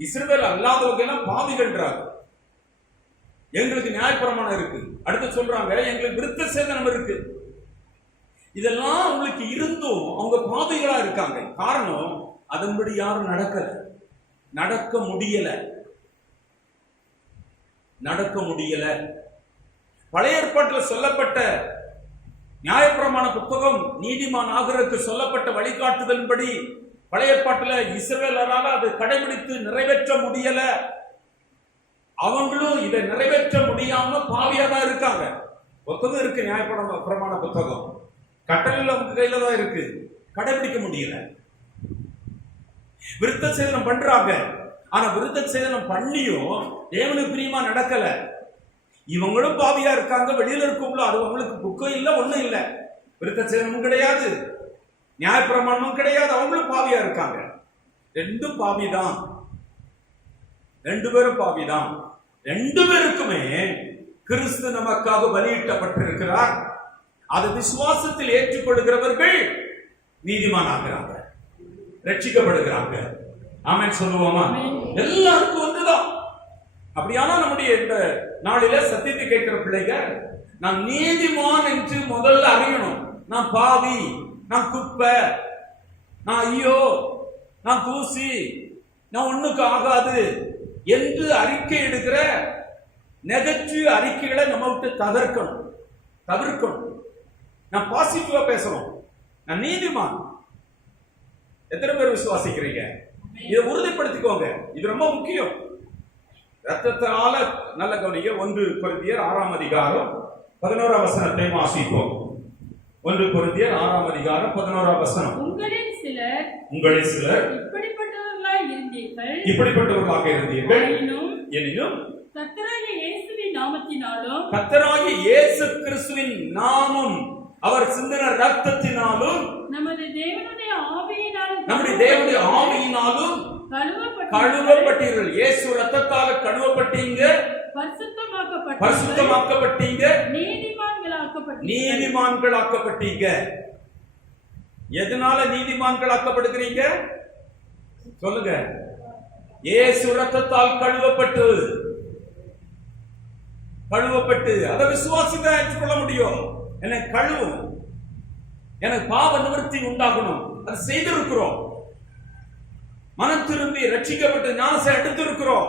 இஸ்ரவேல் அல்லாதவங்க எல்லாம் பாவிகள்ன்றாங்க. எங்களுக்கு நியாயப்பிரமாணம் இருக்கு. அடுத்து சொல்றாங்க, எங்களுக்கு விருத்த சேதனம் இருக்கு. இதெல்லாம் அவங்களுக்கு இருந்தும் அவங்க பாவிகளா இருக்காங்க. காரணம், அதன்படி யாரும் நடக்க முடியல. பழைய ஏற்பாட்டில் சொல்லப்பட்ட நியாயப்பிரமாண புத்தகம் நீதிமான் ஆகிறதுக்கு சொல்லப்பட்ட வழிகாட்டுதலின்படி பழைய ஏற்பாட்டில் இஸ்ரவேலரால அதை கடைபிடித்து நிறைவேற்ற முடியல. அவங்களும் இதை நிறைவேற்ற முடியாம பாவியா தான் இருக்காங்க. புத்தகம் இருக்கு, நியாயப்பிரமாண புத்தகம் கட்டளையில் அவங்க கையில தான் இருக்கு, கடைபிடிக்க முடியல. விருத்த சேதனம் பண்றாங்க, ஆனா விருத்த சேதனம் பண்ணியும் தேவனுக்கு பிரியமா நடக்கல. இவங்களும் பாவியா இருக்காங்க. வெளியில இருக்கும்ல, அது அவங்களுக்கு புக்கம் இல்ல, ஒண்ணும் இல்ல, விருத்த சேதனமும் கிடையாது, நியாயப்பிரமாணமும் கிடையாது, அவங்களும் பாவியா இருக்காங்க. ரெண்டும் பாவிதான், ரெண்டு பேரும் பாவிதான். ரெண்டு பேருக்குமே கிறிஸ்து நமக்காக பலியிட்டப்பட்டிருக்கிறார். அதை விசுவாசத்தில் ஏற்றுக்கொள்கிறவர்கள் நீதிமானாகிறாங்க, ரட்சிக்கப்படுகிறாங்க. ஆமென் சொல்லுவோமா? எல்லாருக்கும் ஒன்றுதான். அப்படியானா நம்முடைய இந்த நாளில சத்தியத்தை கேட்கிற பிள்ளைங்க, நான் நீதிமான் என்று முதல்ல அறியணும். நான் பாவி, நான் குப்பை, நான் ஐயோ, நான் தூசி, நான் ஒண்ணுக்கு ஆகாது என்று அறிக்கை எடுக்கிற நெகட்டிவ் அறிக்கைகளை நம்ம விட்டு தவிர்க்கணும். நான் பாசிட்டிவா பேசணும். நான் நீதிமான். எத்தனை பேர் விசுவாசிக்கிறீங்க? இதை உறுதிப்படுத்திக்கோங்க, இது ரொம்ப முக்கியம். ரத்தத்தால நல்ல கவனிக்க. 1 கொரிந்தியர் 6ஆம் அதிகாரம் 11ஆம் வசனத்தை வாசிப்போம். 1 கொரிந்தியர் 6ஆம் அதிகாரம் 11ஆம் வசனம். உங்களில் சிலர் இப்படிப்பட்டவர்களாக இருந்தீர்கள். எனினும் கர்த்தராகிய இயேசுவின் நாமத்தினாலும், கர்த்தராகிய இயேசு கிறிஸ்துவின் நாமம், அவர் சிந்தின ரத்தத்தினாலும், நம்முடைய தேவனுடைய ஆவியினாலும் கழுவப்பட்டீர்கள். இயேசு ரத்தத்தால கழுவப்பட்டீங்க, பரிசுத்தமாக்கப்பட்டீங்க, நீதிமான்களாக்கப்பட்டீங்க. எதனால நீதிமான்களாக்கப்படுகிறீங்க சொல்லுங்க? இயேசு ரத்தத்தால் கழுவப்பட்டு அதை விசுவாசிதான் ஏற்றுக்கொள்ள முடியும். என்னை கழுவும், எனக்கு பாவ நிவர்த்தி உண்டாகணும், அது செய்திருக்கிறோம். மனம் திரும்பி ரட்சிக்கப்பட்டு ஞானஸ்நானம் எடுத்திருக்கிறோம்,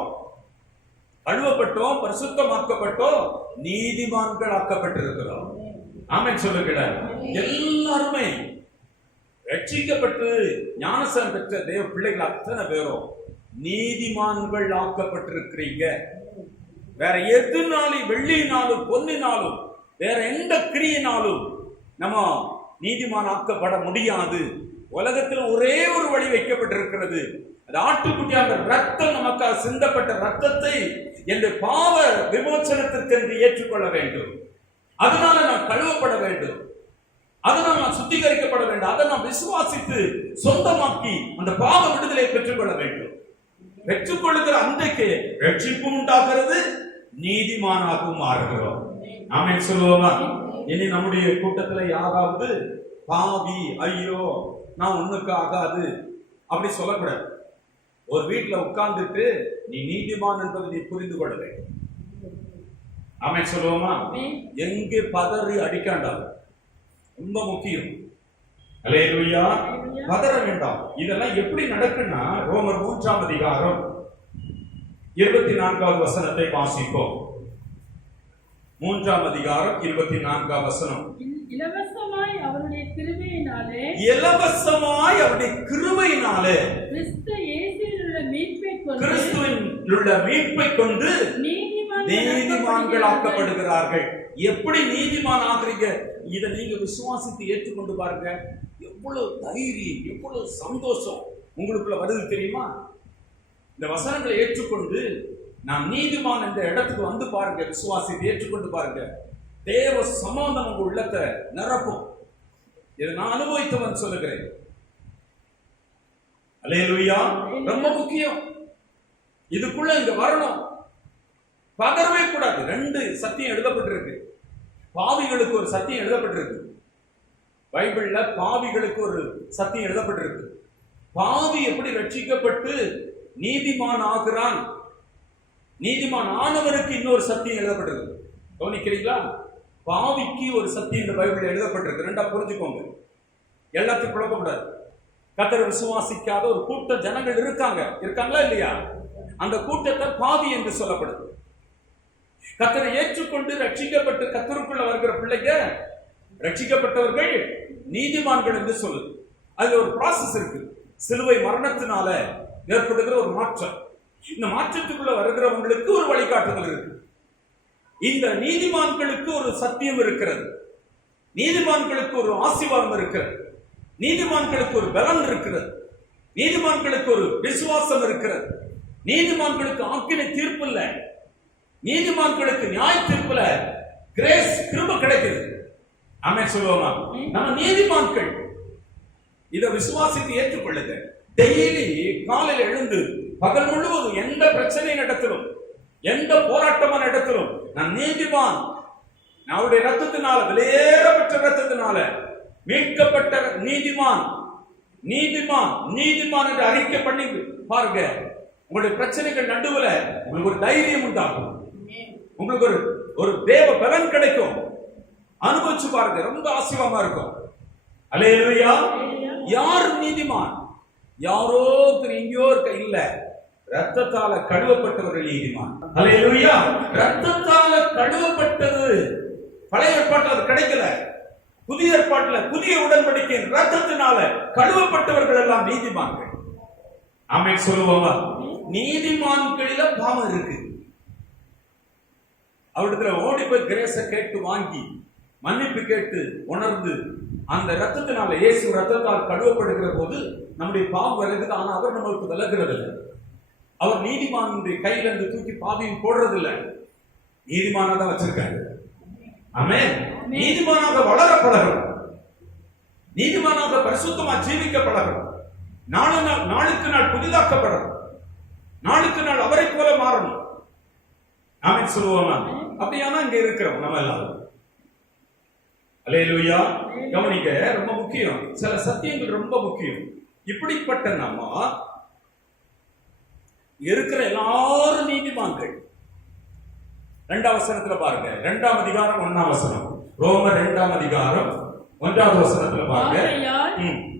கழுவப்பட்டோம், பரிசுத்தமாக்கப்பட்டோம், நீதிமான்கள் ஆக்கப்பட்டிருக்கிறோம். ஆமென் சொல்லுகிற எல்லாருமே ரட்சிக்கப்பட்டு ஞானஸ்நானம் பெற்ற தேவ பிள்ளைகள் அத்தனை பேரும் நீதிமான்கள் ஆக்கப்பட்டிருக்கிறீங்க. வேற எதுனாலும், வெள்ளினாலும் பொன்னினாலும் வேற எந்த கிரியினாலும் நம்ம நீதிமான் ஆக்கப்பட முடியாது. உலகத்தில் ஒரே ஒரு வழி வைக்கப்பட்டிருக்கிறது, அது ஆட்டுக்குட்டியாக ரத்தம், நமக்காக சிந்தப்பட்ட ரத்தத்தை என்ற பாவ விமோசனத்திற்கு என்று ஏற்றுக்கொள்ள வேண்டும். அதனால நான் கழுவப்பட வேண்டும், அதனால நான் சுத்திகரிக்கப்பட வேண்டும், அதை நான் விசுவாசித்து சொந்தமாக்கி அந்த பாவ விடுதலை பெற்றுக்கொள்ள வேண்டும். பெற்றுக்கொள்ளுகிற அன்றைக்கு ரட்சிப்பும் உண்டாகிறது, நீதிமானாகவும் மாறுகிறோம். ஆமென் சொல்லுவோமா? இனி நம்முடைய கூட்டத்துல யாராவது பாவி, ஐயோ நான் ஒண்ணுக்கு ஆகாது அப்படி சொல்லக்கூடாது. ஒரு வீட்டுல உட்கார்ந்துட்டு நீ நீதிமான் என்பதை நீ புரிந்து கொள்ள வேண்டும். ஆமென் சொல்லுவோமா? எங்கே பதறி அடிக்காண்டாம், ரொம்ப முக்கியம். அல்லேலூயா. பதற வேண்டாம். இதெல்லாம் எப்படி நடக்குன்னா, ரோமர் 3ஆம் அதிகாரம் 24வது வசனத்தை வாசிப்போம். 3ஆம் அதிகாரம் 24ஆம் வசனம். இலவசமாய் அவருடைய கிருபையினாலே கிறிஸ்துவின் உள்ள மீட்பை கொண்டு நீதிமான்கள் ஆக்கப்படுகிறார்கள். எப்படி நீதிமான் ஆகிறீங்க? இதை நீங்க விசுவாசித்து ஏற்றுக்கொண்டு பாருங்க. எவ்வளவு தைரியம், எவ்வளவு சந்தோஷம் உங்களுக்குள்ள வருது தெரியுமா? இந்த வசனங்களை ஏற்றுக்கொண்டு நான் நீதிமான் என்ற இடத்துக்கு வந்து பாருங்க, விசுவாசித்து ஏற்றுக்கொண்டு பாருங்க. தேவ சமாதானம் உங்க உள்ளத்தை நிரப்பும். இதை நான் அனுபவித்தவன் சொல்லுகிறேன். அல்லேலூயா. ரொம்ப முக்கியம். இதுக்குள்ள இங்க வரணும், பதறவே கூடாது. 2 சத்தியம் எழுதப்பட்டிருக்கு. பாவிகளுக்கு ஒரு சத்தியம் எழுதப்பட்டிருக்கு. பைபிள்ல பாவிகளுக்கு ஒரு சத்தியம் எழுதப்பட்டிருக்கு. பாவி எப்படி ரட்சிக்கப்பட்டு நீதிமான் ஆகிறான், நீதிமான் ஆனவருக்கு இன்னொரு சத்தியம் எழுதப்பட்டிருக்கு. கவனிக்கிறீங்களா? பாவிக்கு ஒரு சத்தியம் இந்த பைபிள் எழுதப்பட்டிருக்கு. 2ஆ புரிஞ்சுக்கோங்க, எல்லாத்தையும் குழப்பக்கூடாது. கர்த்தரை விசுவாசிக்காத ஒரு கூட்ட ஜனங்கள் இருக்காங்களா இல்லையா? அந்த கூட்டத்தை பாவி என்று சொல்லப்படுது. கர்த்தரை ஏற்றுக்கொண்டு ரட்சிக்கப்பட்டு கர்த்தருக்குள்ள வருகிற பிள்ளைங்க, ரட்சிக்கப்பட்டவர்கள் நீதிமான்கள் என்று சொல்லுது. அதுல ஒரு ப்ராசஸ் இருக்கு. சிலுவை மரணத்தினால ஏற்படுகிற ஒரு மாற்றம். இந்த மாற்றத்துக்குள்ள வருகிறவங்களுக்கு ஒரு வழிகாட்டுதல் இருக்கு. இந்த நீதிமான்களுக்கு ஒரு சத்தியம் இருக்கிறது, நீதிமான்களுக்கு ஒரு ஆசீர்வாதம் இருக்கிறது, நீதிமான்களுக்கு ஒரு பலன் இருக்கிறது, நீதிமான்களுக்கு ஒரு விசுவாசம் இருக்கிறது. நீதிமான்களுக்கு ஆக்கினை தீர்ப்பு இல்ல, நீதிமான்களுக்கு நியாய தீர்ப்புல கிரேஸ் கிருபை கிடைக்குது. ஆமென் சொல்லுவோமா? நம்ம நீதிமான்கள். இதை விசுவாசித்து ஏற்றுக்கொள்ளுங்க. டெய்லி காலையில் எழுந்து பகல் முழுவதும் எந்த பிரச்சனை நடத்திலும், எந்த போராட்டமான இடத்திலும் நான் நீதிமான், அவருடைய ரத்தத்தினால, வெளியேறப்பட்ட ரத்தத்தினால மீட்கப்பட்ட நீதிமான், நீதிமான், நீதிமான் என்று அறிக்கை பண்ணி பாருங்க. உங்களுடைய பிரச்சனைகள் நடுவுல உங்களுக்கு ஒரு தைரியம் உண்டாகும், உங்களுக்கு ஒரு தேவ பலன் கிடைக்கும். அனுபவிச்சு பாருங்க, ரொம்ப ஆசீர்வாதமா இருக்கும். அல்லேலூயா. யார் நீதிமான்? யாரோ எங்கேயோ இருக்க இல்ல, ரத்தத்தால கழுவப்பட்டவர்கள் நீதிமான். அல்லேலூயா. ரத்தத்தால கழுவப்பட்டது. பழைய ஏற்பாட்டில் அது கிடைக்கல. புதிய ஏற்பாட்டில், புதிய உடன்படிக்கையின் ரத்தத்தினால கழுவப்பட்டவர்கள் எல்லாம் நீதிமான்கள். ஆமென் சொல்லுவோமா? நீதிமான்களில பாவம் இருக்கு. அவரிடத்துல ஓடி போய் கிரேஸை கேட்டு வாங்கி மன்னிப்பு கேட்டு உணர்ந்து அந்த ரத்தத்தினால, இயேசு ரத்தத்தால் கழுவப்படுகிற போது நம்முடைய பாவம் விலகுது. ஆனா அவர் நம்மளுக்கு விலகிறது இல்லை. அவர் நீதிமானுடைய கையில இருந்து தூக்கி பாவியும் போடுறது இல்லை, நீதிமானதான் வச்சிருக்காரு. ஆமென். நீதிமானாக வளர பழகணும், நீதிமானாக பரிசுத்தமா ஜீவிக்க பழகணும், நாளுக்கு நாள் புதிதாக்கப்படணும், நாளுக்கு நாள் அவரை போல மாறணும். ஆமென் சொல்லுவோமா? அப்படியானா இங்க இருக்கிறோம் நம்ம எல்லாரும். அல்லேலூயா. கவனிக்க, ரொம்ப முக்கியம். சில சத்தியங்கள் ரொம்ப முக்கியம். இப்படிப்பட்ட நம்ம இருக்கிற எல்லாரும் நீதிமான்கள். 2ஆம் வசனத்துல பாருங்க, 2ஆம் அதிகாரம் 1ஆம் வசனம். ரோமர் 2ஆம் அதிகாரம் 1ஆவது வசனத்துல பாருங்க.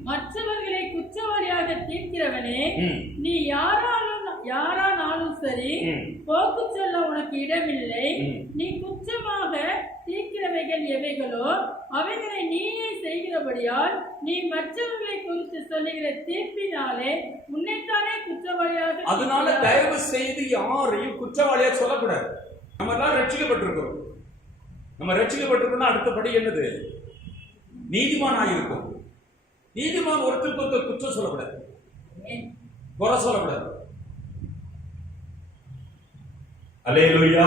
மற்றவர்களை குற்றவாளியாக தீர்க்கிறவனே, நீ யாரானாலும் சரி, போக்கு சொல்ல உனக்கு இடமில்லை. நீ குற்றமாக தீர்க்கிறவைகள் எவைகளோ அவைகளை நீயே செய்கிறபடியால் நீ மற்றவர்களை குறித்து சொல்லுகிற தீர்ப்பினாலே உன்னைத்தானே குற்றவாளியாக. அதனால தயவு செய்து யாரையும் குற்றவாளியாக சொல்லக்கூடாது. நம்ம எல்லாம் ரட்சிக்கப்பட்டிருக்கிறோம். நம்ம ரட்சிக்கப்பட்டிருக்கோம்னா அடுத்தபடி என்னது? நீதிமான் ஆகியிருக்கும். நீதிமான் ஒருத்தருக்கு ஒருத்தர் குற்றம் சொல்லக்கூடாது, குறை சொல்லக்கூடாது. அல்லேலூயா.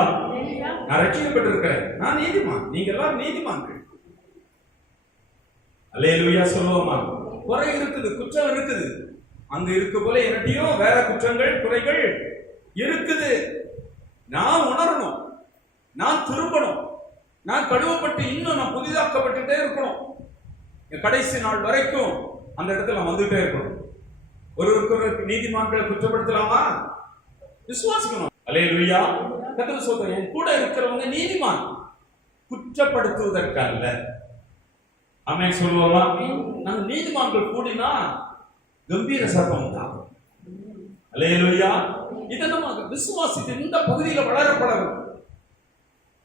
நான் ரட்சிக்கப்பட்டிருக்கிறேன், நான் நீதிமான், நீங்க எல்லாரும் நீதிமான்கள். அல்லேலூயா சொல்லுவோமா? குறை இருக்குது, குற்றம் இருக்குது. அங்க இருக்கு போல என்னட்டையும் வேற குற்றங்கள், குறைகள் இருக்குது. நான் உணரணும், நான் திரும்பணும், நான் கழுவப்பட்டு இன்னும் நான் புதிதாக்கப்பட்டுட்டே இருக்கணும். கடைசி நாள் வரைக்கும் அந்த இடத்துல வந்துட்டே இருக்கணும். ஒருவருக்கு நீதிமான்களை குற்றப்படுத்தலாமா? விசுவாசிக்கணும். அல்லேலூயா. கர்த்தர் சொல்றார், என் கூட இருக்கிறவங்க நீதிமான், குற்றப்படுத்துவதற்கு அல்ல. ஆமென் சொல்லுவோமா? நாங்க நீதிமான்கள் கூடினா கம்பீர சத்தம் உண்டாகும். அல்லேலூயா. இதை நம்ம விசுவாசித்து இந்த பகுதியில் வளரப்படணும்.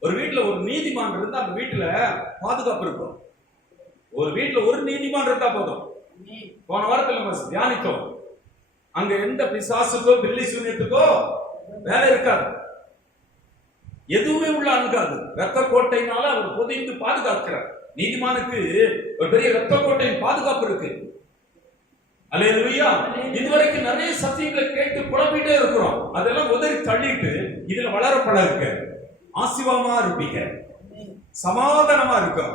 ஒரு வீட்டுல ஒரு நீதிமான் இருந்தா அந்த வீட்டுல பாதுகாப்பு இருக்கும். ஒரு வீட்டுல ஒரு நீதிமான் இருந்தா போதும். போன வாரத்தில் நம்ம தியானித்தோம், அங்க எந்த பிசாசுக்கோ பில்லி சூனியத்துக்கோ வேலை இருக்காது, எதுவுமே உள்ள அணுகாது. ரத்த கோட்டையினால அவர் பொதிந்து பாதுகாக்கிறார். நீதிமானுக்கு ஒரு பெரிய ரத்த கோட்டையின் பாதுகாப்பு இருக்கு. அல்லேலூயா. இதுவரைக்கும் நிறைய சத்தியங்களை கேட்டு குழம்பிட்டே இருக்கிறோம். அதெல்லாம் உதறி தள்ளிட்டு இதுல வளர பழகுங்க. ஆசீர்வாதமா இருப்பீங்க, சமாதானமா இருக்கும்.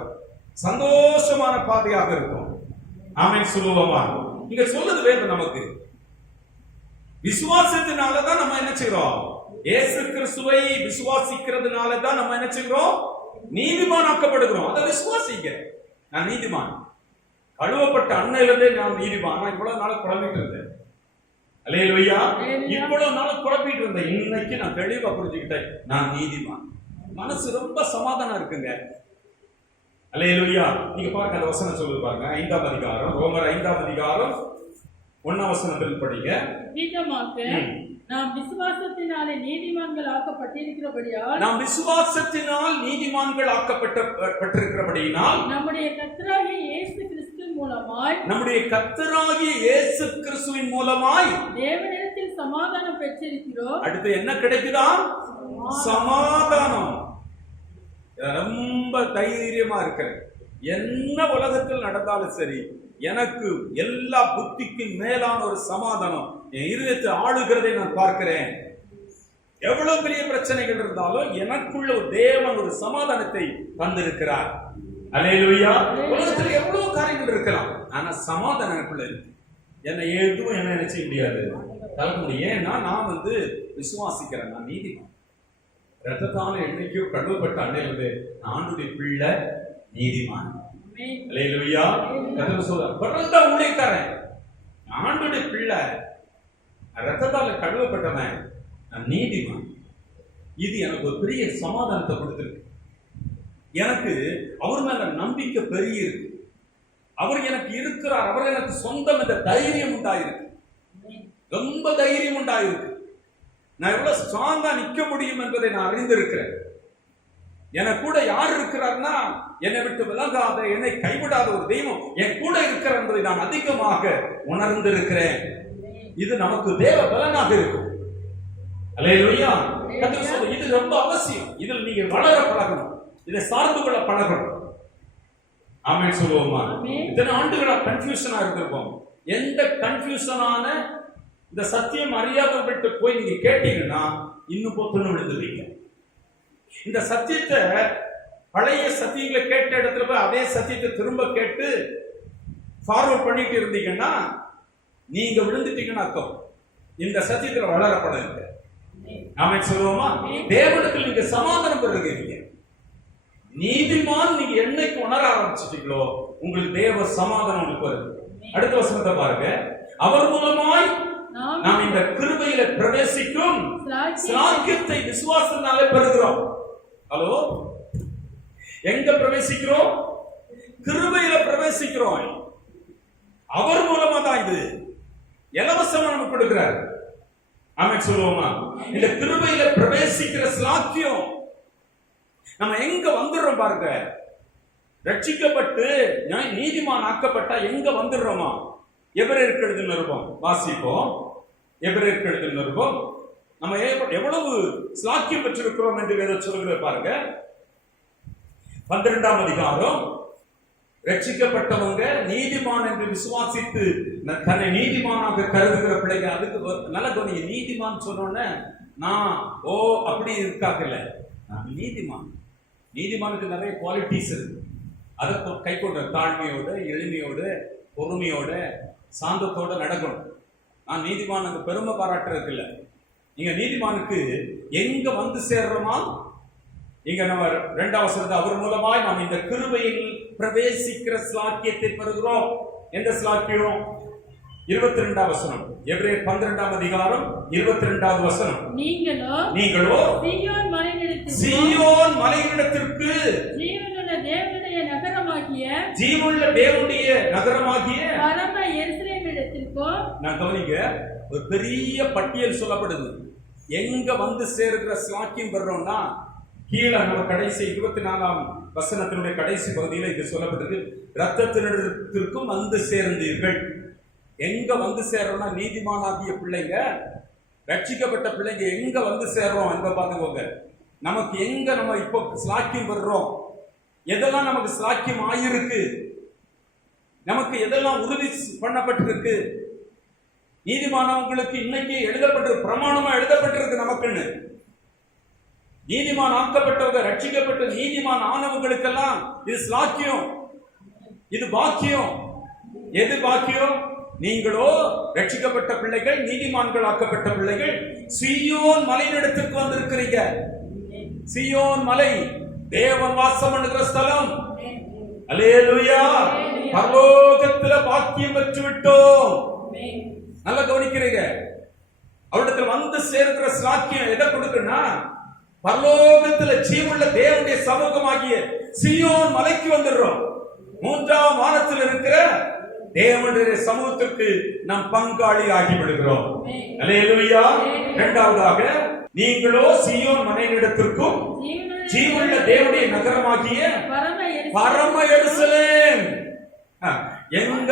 சந்தோஷமான பாதையாக இருக்கும். ஆமென் சொல்லுவோமா? இங்க சொல்லுது வேதம் நமக்கு, விசுவாசத்தினாலதான் நம்ம என்ன செய்றோம்? இயேசு கிறிஸ்துவை விசுவாசிக்கிறதுனாலதான் நம்ம என்ன செய்றோம்? நீதிமான் ஆக்கப்படுகிறோம். அதை விசுவாசிங்க. நான் நீதிமான், கழுவப்பட்ட அன்னையிலிருந்தே நான் நீதிமான். நான் இவ்வளவு நாள் குழம்பிட்டு இருந்தேன். அல்லேலூயா. இவ்வளவு நாள் குழப்பிட்டு இருந்தேன். இன்னைக்கு நான் தெளிவா புரிஞ்சுக்கிட்டேன், நான் நீதிமான். மனசு ரொம்ப சமாதானம் இருக்குங்க. அல்லேலூயா. நீங்க பாருங்க, அந்த வசனம் சொல்லுது பாருங்க, 5ஆம் அதிகாரம், ரோமர் 5ஆம் அதிகாரம் 1ஆம் வசனத்தில் படிங்க. நாம் விசுவாசத்தினாலே நீதிமான்கள் ஆக்கப்பட்டிருக்கிறபடியால், நாம் விசுவாசத்தினால் நீதிமான்கள் ஆக்கப்பட்டிருக்கிறபடியினால், நம்முடைய கர்த்தராகிய இயேசு கிறிஸ்துவின் மூலமாய், நம்முடைய கர்த்தராகிய இயேசு கிறிஸ்துவின் மூலமாய் தேவனிடத்தில் சமாதானம் பெற்றிருக்கிறோம். அடுத்து என்ன கிடைக்குதா? சமாதானம். ரொம்ப தைரியமா இருக்கிறேன். என்ன உலகத்தில் நடந்தாலும் சரி, எனக்கு எல்லா புத்திக்கும் மேலான ஒரு சமாதானம் என் இருதயத்தை ஆளுகிறதை நான் பார்க்கிறேன். எவ்வளவு பெரிய பிரச்சனைகள் இருந்தாலும் எனக்குள்ள ஒரு தேவன் ஒரு சமாதானத்தை தந்திருக்கிறார். அல்லேலூயா. உலகத்தில் எவ்வளவு காரியங்கள் இருக்கலாம், ஆனா சமாதானம் எனக்குள்ள இருக்கு. என்னை எதுவும் என்ன நினைச்ச முடியாது, கலக்க முடியும். ஏன்னா நான் விசுவாசிக்கிறேன், நான் நீதிமான். ரத்தத்தால என்னைக்கோ கழுவப்பட்ட அன்னையிலிருந்து ஆண்டுடைய பிள்ளை, நீதிமான். அல்லேலூயா. கர்த்தர் சொல்றார், பிறந்த ஊழியக்காரன், ஆண்டுடைய பிள்ளை, ரத்தத்தால கழுவப்பட்டவன், நான் நீதிமான். இது எனக்கு ஒரு பெரிய சமாதானத்தை கொடுத்திருக்கு. எனக்கு அவர் மேல நம்பிக்கை பெரிய இருக்கு. அவர் எனக்கு இருக்கிறார், அவர் எனக்கு சொந்தம் என்ற தைரியம் உண்டாயிருக்கு. ரொம்ப தைரியம் உண்டாயிருக்கு. நான் எவ்வளவு ஸ்ட்ராங்கா நிக்க முடியும் என்பதை நான் அறிந்திருக்கிறேன். எனக்கு கூட யார் இருக்கிறார்னா, என்னை விட்டு விலகாத, என்னை கைவிடாத ஒரு தெய்வம் என் கூட இருக்கிறார் என்பதை நான் அதிகமாக உணர்ந்திருக்கிறேன். இது நமக்கு தேவ பலனாக இருக்கும். அல்லேலூயா. இது ரொம்ப அவசியம். இதில் நீங்க வளர பழகணும், இதை சார்ந்து கொள்ள பழகணும். ஆமென் சொல்லுவோமா? இத்தனை ஆண்டுகளா கன்ஃபியூஷனா இருந்திருப்போம். எந்த கன்ஃபியூஷனான இந்த சத்தியம் அறியாதவங்கள்ட்ட போய் நீங்க கேட்டீங்கன்னா இன்னும் பொத்துன்னு விழுந்துருவீங்க. இந்த சத்தியத்தை, பழைய சத்தியங்களை கேட்ட இடத்துல போய் அதே சத்தியத்தை திரும்ப கேட்டு ஃபார்வர்ட் பண்ணிட்டு இருந்தீங்கன்னா நீங்க விழுந்துட்டீங்கன்னு அர்த்தம். இந்த சத்தியத்துல வளரப்படாது. ஆமென் சொல்லுவோமா? தேவனுக்கு நீங்க சமாதானம் பெறுகிறீங்க. நீதிமான் நீங்க என்னைக்கு உணர ஆரம்பிச்சிட்டீங்களோ உங்களுக்கு தேவ சமாதானம் உங்களுக்கு வருது. அடுத்த வசனத்தை பாருங்க. அவர் மூலமாய் நாம் இந்த கிருபையில பிரவேசிக்கும் ஸ்லாக்கியத்தை விசுவாசத்தினாலே பெறுகிறோம். ஹலோ, எங்க பிரவேசிக்கிறோம்? கிருபையில பிரவேசிக்கிறோம். அவர் மூலமா தான் இது இலவசமா நமக்கு கொடுக்கிறார். ஆமென் சொல்லுவோமா? இந்த கிருபையில பிரவேசிக்கிற ஸ்லாக்கியம் நம்ம எங்க வந்துடுறோம் பாருங்க. ரட்சிக்கப்பட்டு நீதிமான் ஆக்கப்பட்டா எங்க வந்துடுறோமா? எபிரேயருக்கு எழுதின நிருபம் வாசிப்போம். எபிரேயருக்கு எழுதின நிருபம் நம்ம எவ்வளவு ஸ்லாக்கியம் பெற்றிருக்கிறோம் என்று வேத சொல்லுகிற பாருங்க. 12ஆம் அதிகாரம். ரட்சிக்கப்பட்டவங்க நீதிமான் என்று விசுவாசித்து தன்னை நீதிமானாக கருதுகிற பிள்ளைங்க. அதுக்கு நல்ல கவனிங்க. நீதிமான் சொன்னோன்னே நான் அப்படி இருக்காங்கல்ல, நான் நீதிமான். நீதிமானுக்கு நிறைய குவாலிட்டிஸ் இருக்கு. அதை கை கொண்ட தாழ்மையோட, எளிமையோட, பொறுமையோட, சாந்தத்தோட நடக்கணும். நான் நீதிமான் அங்க பெருமை பாராட்டுறதுக்கு இல்லை. நீங்க நீதிமானுக்கு எங்க வந்து சேர்றோமா? இங்க நம்ம 2ஆம் வசனத்தை, அவர் மூலமாய் நாம் இந்த கிருபையில் பிரவேசிக்கிற ஸ்லாக்கியத்தை பெறுகிறோம். எந்த ஸ்லாக்கியம்? 22ஆம் வசனம். எபிரேயர் 12ஆம் அதிகாரம் 22வது வசனம். நீங்களோ சீயோன் மலையிடத்திற்கு ஜீவனுள்ள தேவனுடைய நகரமாகிய பரம எருசலேமிடத்திற்கோ. நான் கவனிங்க, ஒரு பெரிய பட்டியல் சொல்லப்படுது. எங்க வந்து சேர்கிற ஸ்லாக்கியம் பெறோம்னா, கீழே நம்ம கடைசி 24ஆம் வசனத்தினுடைய கடைசி பகுதியில் இது சொல்லப்பட்டது. இரத்தத்தினத்திற்கும் வந்து சேர்ந்தீர்கள். எங்க வந்து சேர்றோம்னா, நீதிமானாகிய பிள்ளைங்க, ரட்சிக்கப்பட்ட பிள்ளைங்க எங்க வந்து சேர்றோம் என்பதை பார்த்துக்கோங்க. நமக்கு எங்க நம்ம இப்போ ஸ்லாக்கியம் பெறுறோம், எதெல்லாம் நமக்கு ஸ்லாக்கியம் ஆயிருக்கு, நமக்கு எதெல்லாம் உறுதி பண்ணப்பட்டிருக்கு. நீதிமானவங்களுக்கு இன்னைக்கு எழுதப்பட்டிருக்கு, பிரமாணமா எழுதப்பட்டிருக்கு நமக்குன்னு. நீதிமான் ஆக்கப்பட்டவங்க, ரட்சிக்கப்பட்ட நீதிமான் ஆனவங்களுக்கெல்லாம் இது ஸ்லாக்கியம். இது பாக்கியம். எது பாக்கியம்? நீங்களோ ரட்சிக்கப்பட்ட பிள்ளைகள், நீதிமான்கள் ஆக்கப்பட்ட பிள்ளைகள், சீயோன் மலையினிடத்திற்கு வந்திருக்கிறீங்க. சீயோன் மலை தேவன் வாசம் பண்ணுகிற ஸ்தலம். அல்லேலூயா. பரலோகத்துல பாக்கியம் பெற்று விட்டோம். நல்லா கவனிக்கிறீங்க. அவரிடத்துல வந்து சேர்க்கிற சாக்கியம் எதை கொடுக்குன்னா, பரலோகத்துல ஜீவனுள்ள தேவனுடைய சமூகமாகிய சீயோன் மலைக்கு வந்துடுறோம். மூன்றாம் வானத்தில் இருக்கிற தேவனுடைய சமூகத்திற்கு நாம் பங்காளி ஆகி விடுகிறோம். அல்லேலூயா. இரண்டாவதாக, நீங்களோ சீயோன் மலையினிடத்திற்கும் ஜீவனுள்ள தேவனுடைய நகரமாகிய பரம எருசலேம். எங்க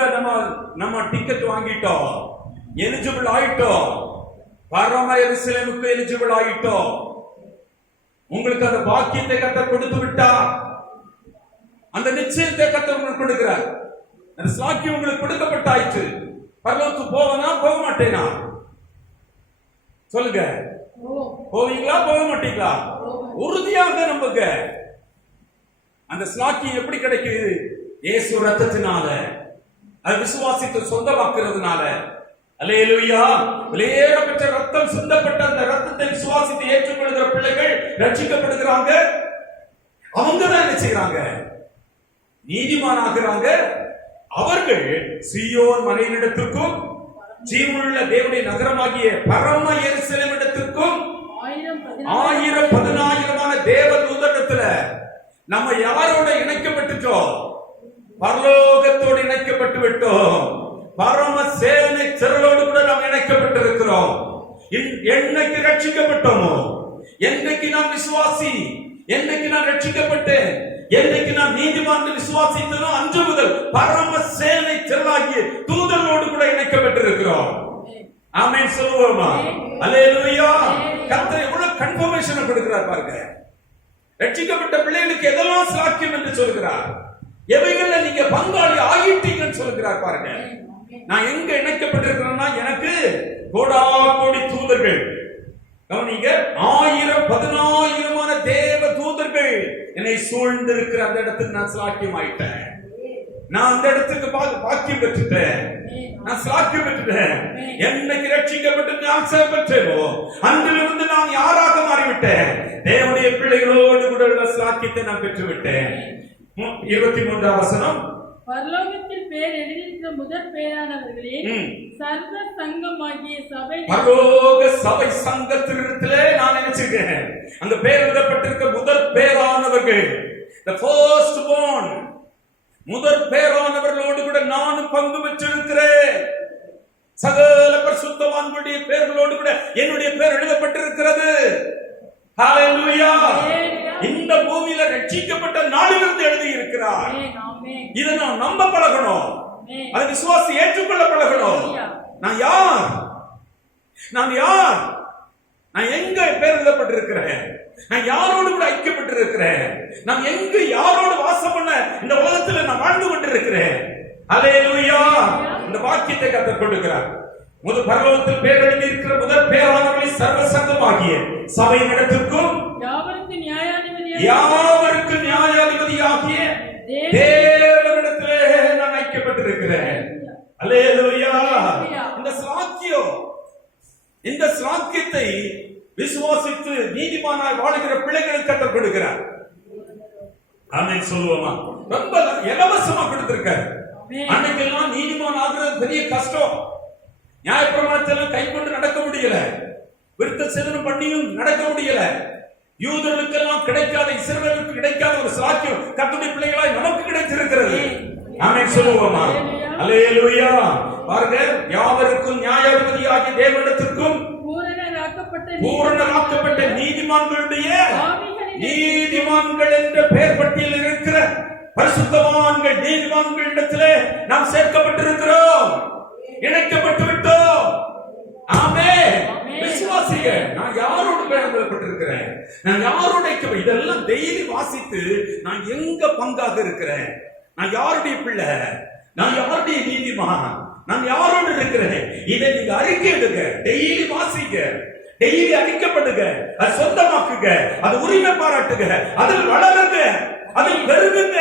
நம்ம டிக்கெட் வாங்கிட்டோம், எலிஜிபிள் ஆயிட்டோம், பரம எருசலேமுக்கு எலிஜிபிள் ஆயிட்டோம். உங்களுக்கு அந்த பாக்கியத்தை கர்த்தர் கொடுத்து விட்டா, அந்த நிச்சயத்தை கர்த்தர் உங்களுக்கு கொடுக்கிறார். அந்த சாக்கியம் உங்களுக்கு கொடுக்கப்பட்டாயிற்று. பரலோகத்துக்கு போவனா போக மாட்டேனா? சொல்லுங்க, போவீங்களா போக மாட்டீங்களா? உறுதியாக நம்புங்க. அந்த சாக்கியம் எப்படி கிடைக்குது? இயேசு ரத்தத்தினால, அது விசுவாசித்து சொந்தமாக்குறதுனால. அல்லேலூயா. வெளியேறப்பட்ட ரத்தம் சிந்தப்பட்ட அந்த ரத்தத்தை விசுவாசித்து ஏற்றுக்கொள்கிற பிள்ளைகள் ரட்சிக்கப்படுகிறாங்க. அவங்க தான் என்ன செய்யறாங்க? நீதிமானாகிறாங்க. அவர்கள் சீயோன் மலையினிடத்திற்கும் ஜீவனுள்ள தேவனுடைய நகரமாகிய பரம எருசலேமிடத்திற்கும் 1000-10,000 தேவ தூதரிடத்துல நம்ம யாரோட இணைக்கப்பட்டுட்டோம்? பரலோகத்தோடு இணைக்கப்பட்டு விட்டோம். பரம சேனை திரளோடு கூட நாம் இணைக்கப்பட்டிருக்கிறோம். என்னைக்கு ரட்சிக்கப்பட்டோமோ, என்னைக்கு நாம் விசுவாசி, என்னைக்கு நான் ரட்சிக்கப்பட்டேன், என்னைக்கு நான் நீதிமான் விசுவாசித்தனோ அன்று முதல் பரம சேனை திரளாகிய தூதர்களோடு கூட இணைக்கப்பட்டிருக்கிறோம். ஆமென் சொல்லுவோமா? அல்லேலூயா. கர்த்தர் எவ்வளவு கன்ஃபர்மேஷன் கொடுக்கிறார் பாருங்க. ரட்சிக்கப்பட்ட பிள்ளைகளுக்கு எதெல்லாம் சாக்கியம் என்று சொல்கிறார், எவைகள்ல நீங்க பங்காளி ஆகிட்டீங்கன்னு சொல்கிறார் பாருங்க. நான் எங்க இணைக்கப்பட்டிருக்கிறேன்னா, எனக்கு கோடி தூதர்கள், கவனிங்க, 1000-10,000 தேவ தூதர்கள் என்னை சூழ்ந்திருக்கிற அந்த இடத்துக்கு நான் சாக்கியம் ஆயிட்டேன். நான் அந்த இடத்துக்கு பாக்கியம் பெற்றுட்டேன். நான் சாக்கியம் பெற்றுட்டேன். என்னைக்கு ரட்சிக்கப்பட்டு நான் பெற்றேனோ அன்றிலிருந்து நான் யாராக மாறிவிட்டேன்? தேவனுடைய பிள்ளைகளோடு கூட உள்ள சாக்கியத்தை நான் பெற்றுவிட்டேன். 23ஆம் வசனம், பரலோகத்தில் பேர் எழுதியிருக்கிற முதற் பேரானவர்களே சர்வ சங்கமாகிய சபை, பரலோக சபை சங்கத்திலே நான் நினைச்சிருக்கேன். அங்க பேர் எழுதப்பட்டிருக்க முதற் பேரானவர்கள், the first born, முதற் பேரானவர்களோடு கூட நானும் பங்கு பெற்றிருக்கிறேன். சகல பரிசுத்தவான்களுடைய பெயர்களோடு கூட என்னுடைய பெயர் எழுதப்பட்டிருக்கிறது. ஹalleluya. இந்த பூமியில ரட்சிக்கப்பட்ட நாளிலிருந்து எழுதி இருக்கிறார். இதை நான் நம்ப பழகணும். அதை விசுவாசி ஏற்றுக்கொள்ள பழகணும். நான் யார்? நான் யார்? நான் எங்க பேர் எழுதப்பட்டிருக்கிறேன்? நான் யாரோடு கூட ஐக்கியப்பட்டிருக்கிறேன்? நான் எங்கு யாரோடு வாசம் பண்ண இந்த உலகத்தில் நான் வாழ்ந்து கொண்டிருக்கிறேன்? அல்லேலூயா. இந்த வாக்கியத்தை கற்றுக் கொடுக்கிறார். முதல் பரலோகத்தில் பேர் எழுதி இருக்கிற முதல் பேரானவர்களை சர்வ சங்கமாகிய சபை நடத்திற்கும் யாவருக்கு நியாயாதிபதியாகிய தேவனிடத்திலே நான் ஐக்கியப்பட்டிருக்கிறேன். அல்லேலூயா. இந்த சாக்கியத்தை விசுவாசித்து நீதிமானாய் வாழுகிற பிள்ளைகளுக்கு கற்றுக் கொடுக்கிறார். ஆமென் சொல்லுவோமா? ரொம்ப இலவசமா கொடுத்திருக்காரு. அன்னைக்கெல்லாம் நீதிமான் ஆகிறது பெரிய கஷ்டம். நியாயப்பிரமாணத்தெல்லாம் கை கொண்டு நடக்க முடியல, விருத்த சேதனம் பண்ணியும் நடக்க முடியல. யூதர்களுக்கெல்லாம் கிடைக்காத, இஸ்ரவேலுக்கு கிடைக்காத ஒரு சாக்கியம் கர்த்தருடைய பிள்ளைகளாய் நமக்கு கிடைத்திருக்கிறது. ஆமென் சொல்லுவோமா? அல்லேலூயா. பாருங்க, யாவருக்கும் நியாயாதிபதியாகிய தேவனிடத்திற்கும் பூரணராக்கப்பட்ட நீதிமான்களுடைய நீதிமான்கள் என்ற பெயர் பட்டியலில் இருக்கிற பரிசுத்தவான்கள் நீதிமான்களிடத்திலே நாம் சேர்க்கப்பட்டிருக்கிறோம், இணைக்கப்பட்டு விட்டோம். ஆமென். விசுவாசிங்க, நான் யாரோடு பேரப்பட்டிருக்கிறேன், நான் யாரோட இதெல்லாம் டெய்லி வாசித்து நான் எங்க பங்காக இருக்கிறேன், நான் யாருடைய பிள்ளை, நான் யாருடைய நீதிமான், நான் யாரோடு இருக்கிறேன், இதை நீங்க அறிக்கையிடுங்க, டெய்லி வாசிங்க, டெய்லி அறிக்கப்படுங்க, அது சொந்தமாக்குங்க, அது உரிமை பாராட்டுங்க, அதில் வளருங்க, அதில் பெருகுங்க.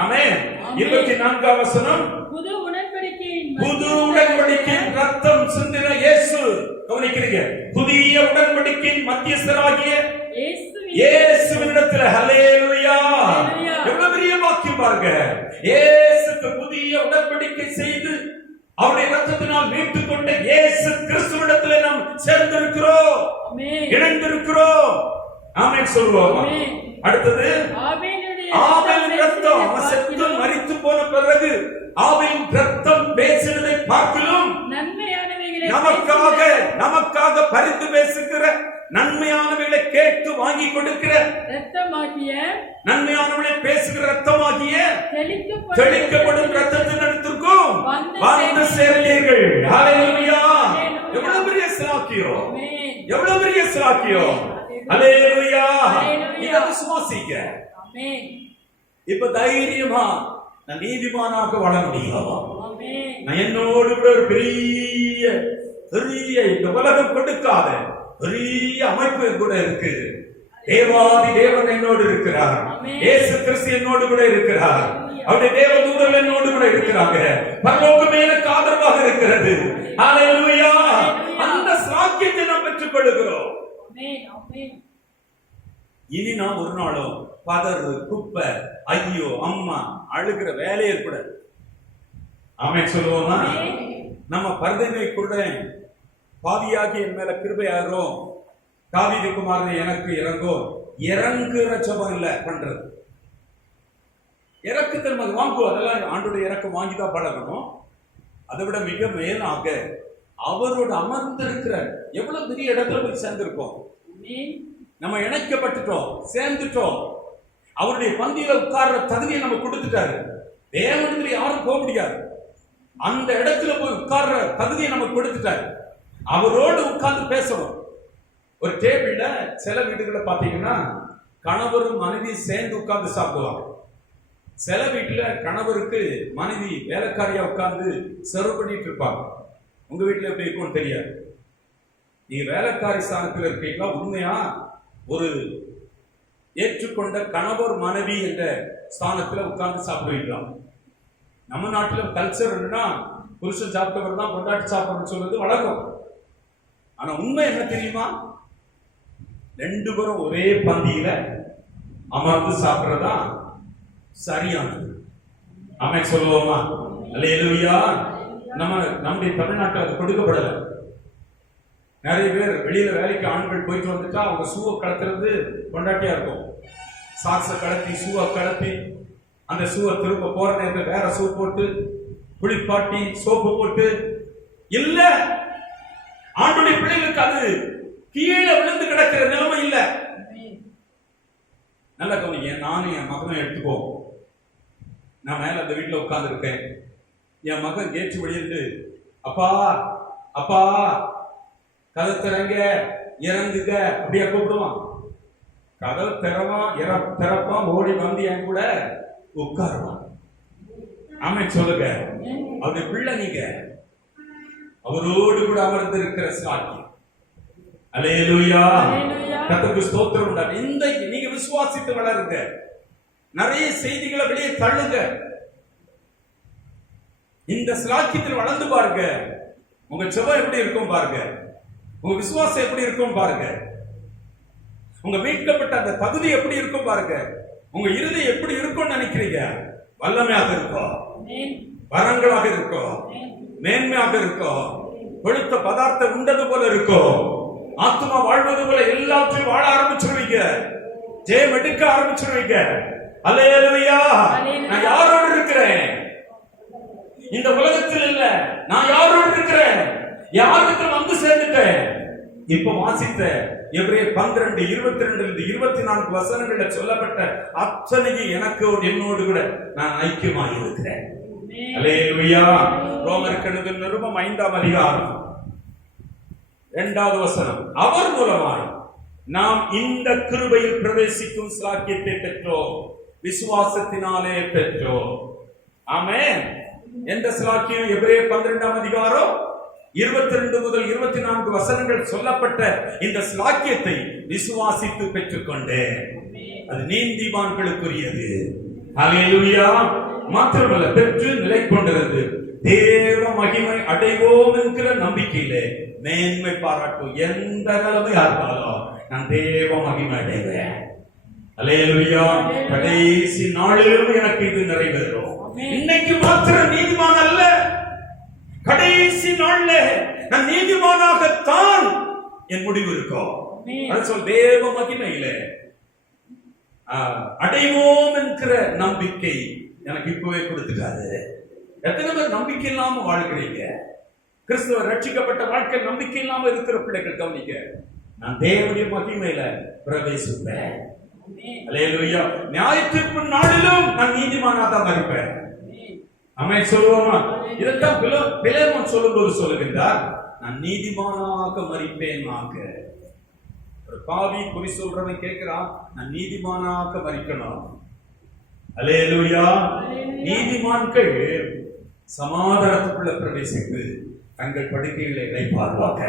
ஆமென். 24ஆம் வசனம், புது உடன்படிக்கையின் புது உடன்படிக்கையின் ரத்தம் சிந்தின இயேசு. கவனிக்கிறீங்க, புதிய உடன்படிக்கையின் மத்தியஸ்தராகிய இயேசுவினிடத்தில். ஹல்லேலூயா. எவ்வளவு பெரிய வாக்கியம் பாருங்க. இயேசுக்கு புதிய உடன்படிக்கை செய்து அவருடைய ரத்தத்தினால் மீட்டுக் கொண்ட இயேசு கிறிஸ்துவிடத்தில் நாம் சேர்ந்திருக்கிறோம், இணைந்திருக்கிறோம். ஆமென் சொல்லுவோம். அடுத்தது, ஆபேலின் ரத்தம். அவன் செத்து மரித்து போன பிறகு ஆபேலின் ரத்தம் பேசினதை பார்க்கலும் நமக்காக பரிந்து பேசுகிற, நன்மையானவைகளை கேட்டு வாங்கி கொடுக்கிற ரத்தமாகிய, நன்மையானவளை பேசுகிற ரத்தமாகிய தெளிக்கப்படும் ரத்தத்தின் இடத்திற்கும் வந்து சேர்ந்தீர்கள். ஹல்லேலூயா. எவ்வளவு பெரிய சிலாக்கியம், எவ்வளவு பெரிய சிலாக்கியம். ஹல்லேலூயா. இதை விசுவாசிக்க இப்ப தைரியமா நான் நீதிமானாக வாழ முடியும். நான் என்னோடு கூட ஒரு பெரிய இந்த உலகம் கொடுக்காத பெரிய அமைப்பு கூட இருக்கு. தேவாதி தேவன் என்னோடு இருக்கிறார். இயேசு கிறிஸ்து என்னோடு கூட இருக்கிறார். அவருடைய தேவதூதர்கள் என்னோடு கூட இருக்கிறாங்க. பரலோகமே எனக்கு ஆதரவாக இருக்கிறது. ஹல்லேலூயா. அந்த சாக்கியத்தை நாம் பெற்றுக் கொள்கிறோம். இனி நாம் ஒரு நாளும் பதறு, குப்பை, ஐயோ, அம்மா அழுகிற வேலையே கூட. ஆமென் சொல்லுவோமா? நம்ம பரதனை கூட பாவியாகி என் மேல கிருபையாகிறோம், தாவீது குமாரனே எனக்கு இறங்கோ. இறங்குற ஜெபம் இல்ல பண்றது. இறக்கத்தை நம்ம வாங்குவோம். அதெல்லாம் ஆண்டோட இறக்கம் வாங்கிதான் பழகணும். அதை விட மிக மேலாக அவரோட அமர்ந்திருக்கிற எவ்வளவு பெரிய இடத்துல போய் சேர்ந்திருக்கோம். நம்ம இணைக்கப்பட்டுட்டோம், சேர்ந்துட்டோம். அவருடைய பந்தியில உட்கார்ற தகுதியை நம்ம கொடுத்துட்டாரு. தேவனத்துல யாரும் போக முடியாது. அந்த இடத்துல போய் உட்கார்ற தகுதியை நம்ம கொடுத்துட்டாரு. அவரோடு உட்கார்ந்து பேசணும். ஒரு டேபிள்ல சில வீடுகளை பாத்தீங்கன்னா கணவரும் மனைவி சேர்ந்து உட்கார்ந்து சாப்பிடுவாங்க. சில வீட்டுல கணவருக்கு மனைவி வேலைக்காரியா உட்கார்ந்து சர்வ் பண்ணிட்டு இருப்பாங்க. உங்க வீட்டுல எப்படி இருக்கும்னு தெரியாது. நீங்க வேலைக்காரி ஸ்தானத்தில் இருக்கீங்களா? உண்மையா ஒரு ஏற்றுக்கொண்ட கணவர் மனைவி என்ற ஸ்தானத்துல உட்கார்ந்து சாப்பிடுவீங்களா? நம்ம நாட்டுல கல்ச்சர் என்னன்னா புருஷன் சாப்பிட்டவர் தான் கொண்டாட்டி சாப்பிடணும்னு சொல்றது வழக்கம். ஆனா உண்மை என்ன தெரியுமா? ரெண்டு பேரும் ஒரே பந்தியில அமர்ந்து சாப்பிடுறதா சரியானது. ஆமென் சொல்லுவோமா? அல்லேலூயா. நம்முடைய தமிழ்நாட்டில் அது கொடுக்கப்படல. நிறைய பேர் வெளியில வேலைக்கு ஆண்கள் போயிட்டு வந்துட்டா அவங்க ஷூவை கலத்துறது கொண்டாட்டியா இருக்கும். சாக்ஸை கலத்தி ஷூவை கலத்தி அந்த ஷூவை திரும்ப போற நேரத்தில் வேற ஷூ போட்டு குளிப்பாட்டி சோப்பு போட்டு இல்ல. ஆண்டுடைய பிள்ளைகளுக்கு அது கீழே விழுந்து கிடக்கிற நிலைமை இல்ல. நல்ல கவனிங்க. நானும் என் மகனும் எடுத்துப்போம். நான் மேல அந்த வீட்டுல உட்கார்ந்து இருக்கேன். என் மகன் கேட்டு வெளியிட்டு அப்பா அப்பா கதை திறங்க இறங்குங்க அப்படியே கூப்பிடுவான். கதவு திறப்பான் ஓடி வந்து என் கூட உட்காருவான். ஆமென் சொல்லுங்க. அவருடைய பிள்ளை நீங்க அவரோடு கூட அமர்ந்து இருக்கிற சாட்சி. அல்லேலூயா. கர்த்தருக்கு ஸ்தோத்திரம் உண்டாகட்டும். இந்த நீங்க விசுவாசித்து வளருங்க. நிறைய செய்திகளை வெளியே தள்ளுங்க. இந்த சாட்சியத்தில் வளர்ந்து பாருங்க. உங்க ஜெபம் எப்படி இருக்கும் பாருங்க. உங்க விசுவாசம் எப்படி இருக்கும் பாருங்க. உங்க மீட்கப்பட்ட அந்த தகுதி எப்படி இருக்கும் பாருங்க. உங்க இருதயம் எப்படி இருக்கும்னு நினைக்கிறீங்க? வல்லமையாக இருக்கும், வரங்களாக இருக்கும், மேன்மையாக இருக்கும், கொழுத்த பதார்த்தம் உண்டது போல இருக்கும், ஆத்மா வாழ்வது போல எல்லாத்தையும் வாழ ஆரம்பிச்சிருவீங்க, ஜெயம் எடுக்க ஆரம்பிச்சிருவீங்க. அல்லேலூயா. நான் யாரோடு இருக்கிறேன்? இந்த உலகத்தில் இல்ல, நான் யாரோடு இருக்கிறேன்? யாருக்கு வந்து சேர்ந்துட்டேன்? இப்ப வாசித்த எபிரேயர் 12:22-24 வசனங்கள்ல சொல்லப்பட்ட அத்தனையும் எனக்கு என்னோடு கூட நான் ஐக்கியமாக இருக்கிறேன். அல்லேலூயா. ரோமருக்கு எழுதின நிருபம் 5ஆம் அதிகாரம் 2வது வசனம். அவர் மூலமாய் நாம் இந்த கிருபையில் பிரவேசிக்கும் சாக்கியத்தை பெற்றோம், விசுவாசத்தினாலே பெற்றோம். ஆமென். எந்த சாக்கியம்? எபிரேயர் 12ஆம் அதிகாரம் 22 முதல் 24 வசனங்கள் சொல்லப்பட்ட இந்த சாக்கியத்தை விசுவாசித்து பெற்றுக்கொண்டேன். அது நீதிமான்களுக்குரியது. ஹல்லேலூயா. மாத்திரமல்ல, பெற்று நிலை கொண்டிருந்து தேவ மகிமை அடைவோம் என்கிற நம்பிக்கையிலே மேன்மை பாராட்டும். எந்த நிலைமையா இருந்தாலும் நான் தேவ மகிமை அடைவேன். ஹல்லேலூயா. கடைசி நாளிலும் எனக்கு இது நிறைவேறும். இன்னைக்கு மாத்திரம் நீதிமான் அல்ல, கடைசி நாள்ல நான் நீதிமானாகத்தான் என் முடிவு இருக்கும். அது சொல், தேவ மகிமையில அடைவோம் என்கிற நம்பிக்கை எனக்கு இப்பவே கொடுத்துட்டாரு. எத்தனை பேர் நம்பிக்கை இல்லாம வாழ்கிறீங்க? கிறிஸ்துவ ரட்சிக்கப்பட்ட வாழ்க்கை நம்பிக்கை இல்லாம இருக்கிற பிள்ளைகள் கவனிக்க, நான் தேவனுடைய மகிமையில பிரவேசிப்பேன். அல்லேலூயா. நியாயத்தீர்ப்பு நாளிலும் நான் நீதிமானாக மறிப்பேன். ஆமென் சொல்லுவோமா? இதெல்லாம் பிலேமோன் சொல்லும்போது சொல்லுகின்றார், நான் நீதிமானாக மறிப்பேன். ஒரு பாவி குறி சொல்றவன் கேட்கிறான், நான் நீதிமானாக மறிக்கணும். அல்லேலூயா. நீதிமான்கள் சமாதானத்துக்குள்ள பிரவேசித்து தங்கள் படுக்கைகளை இளைப்பாறுவாங்க.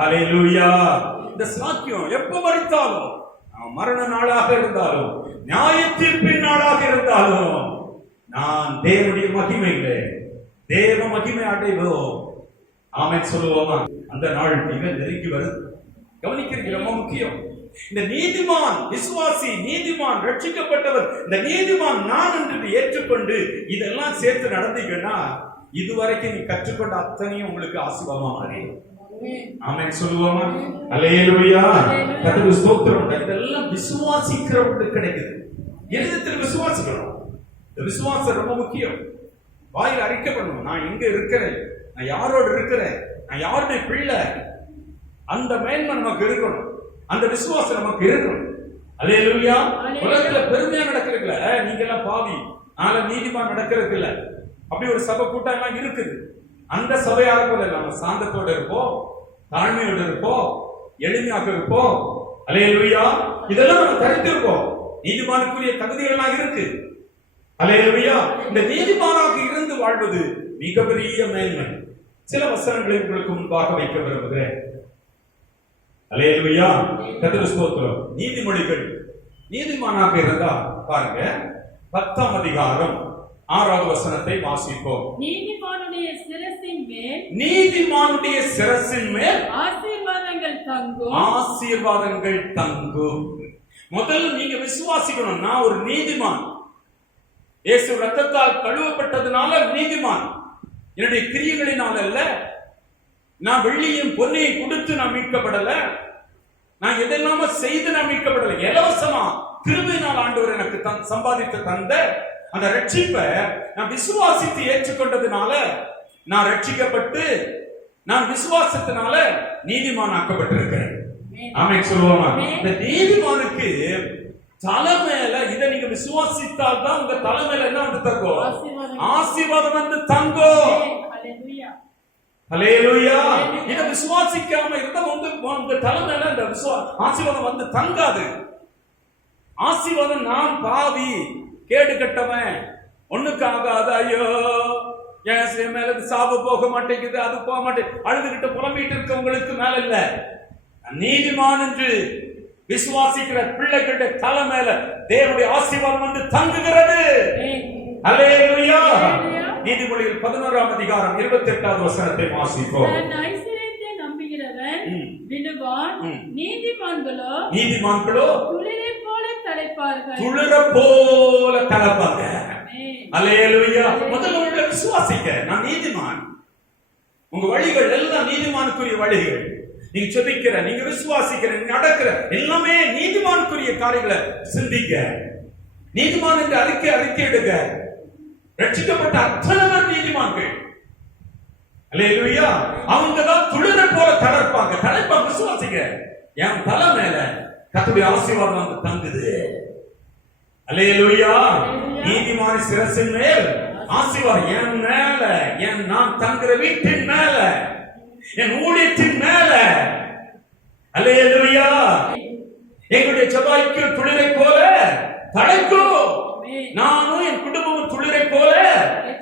அல்லேலூயா. இந்த சாக்கியம் எப்ப மறித்தாலும், மரண நாளாக இருந்தாலும் நியாய தீர்ப்பின் நாளாக இருந்தாலும், நான் தேவனுடைய மகிமையிலே தேவ மகிமை அடைவோம். ஆமென் சொல்லுவோமா? அந்த நாள் மிக நெருங்கி வருது. கவனிக்கிறது ரொம்ப முக்கியம். இந்த நீதிமான் விசுவாசி, நீதிமான் ரட்சிக்கப்பட்டவர், இந்த நீதிமான் நான் என்று ஏற்றுக்கொண்டு இதெல்லாம் சேர்த்து நடந்தீங்கன்னா இதுவரைக்கும் நீ கற்றுக்கொண்ட அத்தனையும் உங்களுக்கு ஆசீர்வாதமா மாறிடும். ஆமென் சொல்லுவோமா? அல்லேலூயா. கர்த்தருக்கு ஸ்தோத்திரம். இதெல்லாம் விசுவாசிக்கிறவங்களுக்கு கிடைக்குது. எதிர்த்து விசுவாசிக்கணும். இந்த விசுவாசம் ரொம்ப முக்கியம். வாயில் அறிக்கை பண்ணணும், நான் எங்க இருக்கிறேன், நான் யாரோடு இருக்கிறேன், நான் யாருடைய பிள்ளை. அந்த மேன்மை நமக்கு இருக்கணும், அந்த விசுவாசம் நமக்கு இருக்கணும். அல்லேலூயா. உலகத்துல பெருமையா நடக்கிறதுல நீங்க எல்லாம் பாவி, நாளை நீதிமான் நடக்கிறது இல்ல, அப்படி ஒரு சபை கூட்டம் எல்லாம் இருக்குது. அந்த சபையாக போல நம்ம சாந்தத்தோட இருப்போம், தாழ்மையோடு இருப்போம், எளிமையாக இருப்போம். அல்லேலூயா. இதெல்லாம் நம்ம தரித்திருப்போம். நீதிமானுக்குரிய தகுதிகள்லாம் இருக்கு. அல்லேலூயா. இந்த நீதிமானாக இருந்து வாழ்வது மிகப்பெரிய மேன்மை. சில வசனங்களை உங்களுக்கு முன்பாக வைக்க விரும்புகிறேன். அல்லேலூயா. கர்த்தருக்கு ஸ்தோத்திரம். நீதிமொழிகள் நீதிமானாக இருந்தா பாருங்க, 10ஆம் அதிகாரம் 6வது வசனத்தை வாசிப்போம். நீதிமானுடைய சிரசின் மேல், நீதிமானுடைய சிரசின் மேல் ஆசீர்வாதங்கள் தங்கும். ஆசீர்வாதங்கள் தங்கும். முதல்ல நீங்க விசுவாசிக்கணும், நான் ஒரு நீதிமான். இயேசு ரத்தத்தால் கழுவப்பட்டதுனால நீதிமான். என்னுடைய கிரியைகளினால் அல்ல, நான் வெள்ளியும் பொன்னையும் கொடுத்து நான் மீட்கப்படல, நான் எதெல்லாம செய்து நான் மீட்கப்படல. இலவசமா கிருபையினால் ஆண்டவர் எனக்கு சம்பாதித்து தந்த அந்த ரட்சிப்பை நான் விசுவாசித்து ஏற்றுக்கொண்டதுனால நான் ரட்சிக்கப்பட்டு, நான் விசுவாசத்தினால நீதிமான் ஆக்கப்பட்டிருக்கிறேன். ஆமென் சொல்லுவோமா? இந்த நீதிமானுக்கு தலைமையில இதை நீங்க விசுவாசித்தால் தான் உங்க தலைமையில என்ன வந்து தங்கும்? ஆசீர்வாதம் வந்து தங்கும். அல்லேலூயா. இத விசுவாசிக்காம இருந்தா உங்க தலைமையில இந்த ஆசீர்வாதம் வந்து தங்காது. ஆசீர்வாதம் நான் பாவி, கேடு கட்டவன், ஒண்ணுக்கு ஆகாது, ஐயோ என் மேல சாப போக மாட்டேங்குது, அது போக மாட்டேங்குது, அழுதுகிட்டு புலம்பிட்டு இருக்கவங்களுக்கு மேல இல்ல, நீதிமான் என்று விசுவாசிக்கிற பிள்ளைகளுடைய தலை மேல தேவனுடைய ஆசீர்வாதம் வந்து தங்குகிறது. அல்லேலூயா. நீதிமொழிகள் 11ஆம் அதிகாரம் 28வது வசனத்தை வாசிப்போம். ஐஸ்வரியத்தை நம்புகிறவன் விழுவான், நீதிமான்களோ துளிரை போல தலைப்பார்கள். துளிர போல தலைப்பாங்க. அல்லேலூயா. முதல்ல உங்களை விசுவாசிக்க, நான் நீதிமான். உங்க வழிகள் எல்லாம் நீதிமானுக்குரிய வழிகள். நீங்க செபிக்கிற, நீங்க விசுவாசிக்கிற, நீங்க நடக்கிற எல்லாமே நீதிமானுக்குரிய காரியங்களை சிந்திக்க. நீதிமான் என்று அறிக்கை எடுங்க. ரட்சிக்கப்பட்ட அத்தனை பேர் நீதிமான்கள். அல்லேலூயா. அவங்க தான் துளிர போல தலைப்பாங்க. விசுவாசிக்க, என் தலை மேல கர்த்தருடைய ஆசீர்வாதம் வந்து தங்குது. அல்லேலூயா. நீதிமான் சிரசின் மேல் ஆசீர்வாதம் என் மேல, நான் தங்குற வீட்டின் மேல, என் ஊழியத்தின் மேல. அல்லேலூயா. எங்களுடைய செவ்வாய்க்கு துளிரை போல தழைக்கும். நானும் என் குடும்பமும் துளிரை போல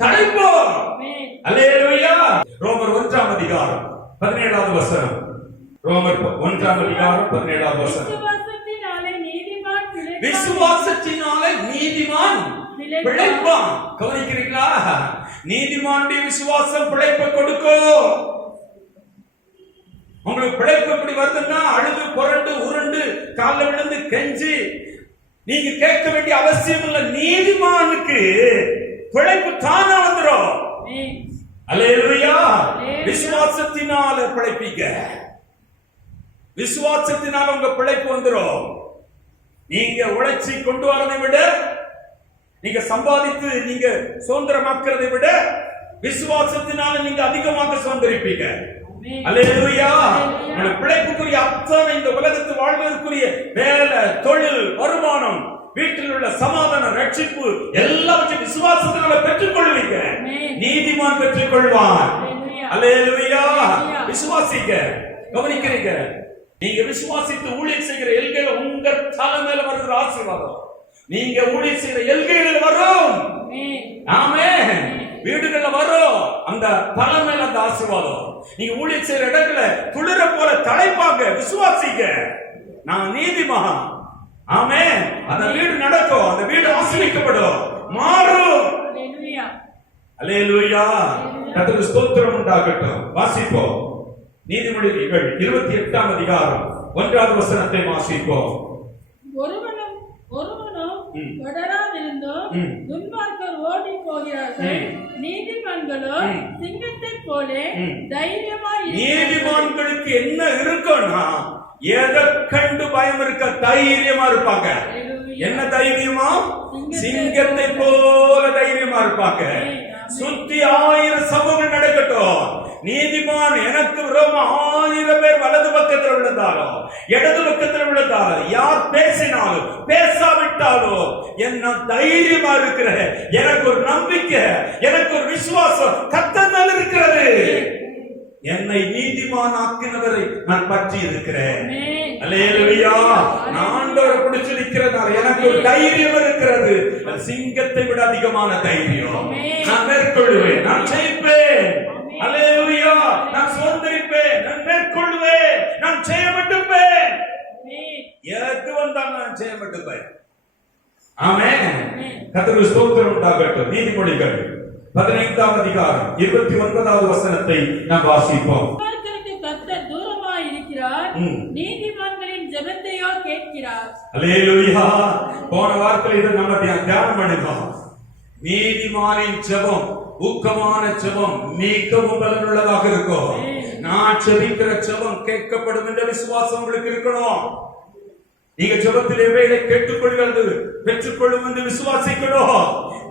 தழைப்போம். அல்லேலூயா. ரோமர் 1ஆம் அதிகாரம் 17வது வசனம். ரோமர் 1ஆம் அதிகாரம் 17வது வசனம். விசுவாசத்தினாலே நீதிமான் பிழைப்பான். கவனிக்கிறீங்களா? நீதிமானுடைய விசுவாசம் பிழைப்பை கொடுக்கும். உங்களுக்கு பிழைப்பு எப்படி வருதுன்னா, அழுது புரண்டு உருண்டு காலில் விழுந்து கெஞ்சி நீங்க கேட்க வேண்டிய அவசியம் இல்லை. நீதிமானுக்கு பிழைப்பு தானா வந்துடும். அல்லேலூயா. விசுவாசத்தினால பிழைப்பீங்க. விசுவாசத்தினால உங்க பிழைப்பு வந்துடும். நீங்க உழைச்சி கொண்டு வரதை விட, நீங்க சம்பாதித்து நீங்க சுதந்திரமாக்குறதை விட, விசுவாசத்தினால நீங்க அதிகமாக சுதந்திரிப்பீங்க. அல்லேலூயா. உங்க பிழைப்புக்குரிய அத்தனை இந்த உலகத்து வாழ்வதற்குரிய வேலை, தொழில், வருமானம், வீட்டில் உள்ள சமாதானம், ரட்சிப்பு எல்லாவற்றையும் விசுவாசத்தினால பெற்றுக் கொள்வீங்க. நீதிமான் பெற்றுக் கொள்வான். அல்லேலூயா. விசுவாசிக்க. கவனிக்கிறீங்க? நீங்க விசுவாசித்து ஊழியம் செய்கிற எல்கையில உங்க தலை மேல வருகிற ஆசீர்வாதம் நீங்க ஊழியம் செய்கிற எல்கையில வரும். ஆமென். வீடுகள்ல வரும் அந்த தலை மேல அந்த ஆசீர்வாதம். நீங்க ஊழியம் செய்யற இடத்துல துளிர போல தலைப்பாங்க. விசுவாசிக்க. நான் நீதிமான். ஆமென். அந்த வீடு நடக்கும். அந்த வீடு ஆசீர்வதிக்கப்படும், மாறும். அல்லேலூயா. கர்த்தருக்கு ஸ்தோத்திரம் உண்டாகட்டும். வாசிப்போம். நீதிமொழிகள் 28ஆம் அதிகாரம் 1வது வசனத்தை வாசிப்போம். ஒருவனும் தொடராதிருந்தும் துன்மார்க்கர் ஓடி போகிறார்கள். நீதிமான்களோ சிங்கத்தைப் போல தைரியமாய். நீதிமான்களுக்கு என்ன இருக்குன்னா, எதை கண்டு பயம் இருக்க தைரியமா இருப்பாங்க. என்ன தைரியமா? சிங்கத்தை போல தைரியமா இருப்பாங்க. சுத்தி 1000 சமூகம் நடக்கட்டும், நீதிமான் எனக்கு விரோதமா 1000 பேர் வலது பக்கத்தில் விழுந்தாலும் இடது பக்கத்தில் விழுந்தாலும், யார் பேசினாலும் பேசாவிட்டாலும், என்ன தைரியமா இருக்கிற எனக்கு ஒரு நம்பிக்கை, எனக்கு ஒரு விசுவாசம் கர்த்தர் மேல் இருக்கிறது. என்னை நீதிமான் ஆக்கினவரை நான் பற்றி இருக்கிறேன். அல்லேலூயா. நான் ஆண்டவரை பிடிச்சு நிக்கிறதால எனக்கு ஒரு தைரியம் இருக்கிறது. சிங்கத்தை விட அதிகமான தைரியம். நான் மேற்கொள்வேன், நான் ஜெயிப்பேன். அல்லேலூயா. நான் சுதந்திரிப்பேன், நான் மேற்கொள்வேன், நான் ஜெயமட்டுப்பேன். எது வந்தாலும் நான் ஜெயமட்டுப்பேன். ஆமென். கர்த்தருக்கு ஸ்தோத்திரம் உண்டாகட்டும். நீதிமொழிகள் 15ஆம் அதிகாரம் 29வது வசனத்தை நாம் வாசிப்போம். கர்த்தர் தூரமாய் இருக்கிறார், நீதிமான்களின் ஜெபத்தையோ கேட்கிறார். அல்லேலூயா. போன வாரத்தில் இதை நம்ம தியானம் பண்ணினோம். நீதிமானின் ஜெபம், ஊக்கமான ஜெபம் மிகவும் பலனுள்ளதாக இருக்கும். நான் ஜெபிக்கிற ஜெபம் கேட்கப்படும் என்ற விசுவாசம் உங்களுக்கு இருக்கணும். நீங்க ஜெபத்திலே வேலை கேட்டுக்கொள்கிறது பெற்றுக்கொள்ளும் என்று விசுவாசிக்கணும்.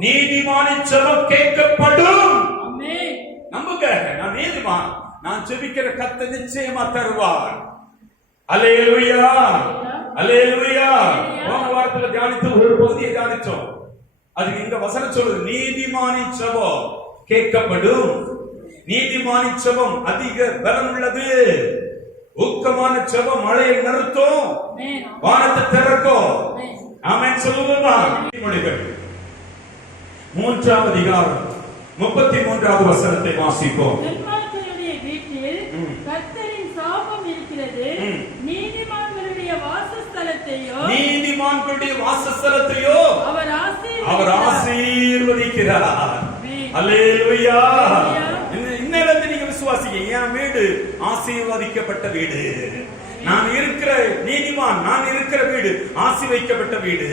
நீதிமானின் ஜெபம் கேட்கப்படும். நம்புங்க. நான் நீதிமான், நான் ஜெபிக்கிற கர்த்தர் நிச்சயமா தருவார். அல்லேலூயா. அல்லேலூயா. போன வாரத்தில் தியானித்து ஒரு பகுதியை தியானிச்சோம். அதுக்கு இந்த வசனம் சொல்லுது, நீதிமானின் ஜெபம் கேட்கப்படும். நீதிமானின் ஜெபம் அதிக பலம் உள்ளது. ஊக்கமான ஜெபம் மழையை நிறுத்தும், வானத்தை திறக்கும். ஆமென் சொல்லுவோமா? நீதிமொழிகள் 3ஆம் அதிகாரம் 33வது வசனத்தை வாசிப்போம். துன்மார்க்கருடைய வீட்டில் கர்த்தரின் சாபம் இருக்கிறது, நீதிமான்களுடைய வாசஸ்தலத்தையோ அவர் ஆசீர்வதிக்கிறார். அல்லேலூயா. இன்னையிலிருந்து நீங்க விசுவாசிங்க, என் வீடு ஆசீர்வதிக்கப்பட்ட வீடு. நான் இருக்கிற நீதிமான், நான் இருக்கிற வீடு ஆசீர்வதிக்கப்பட்ட வீடு.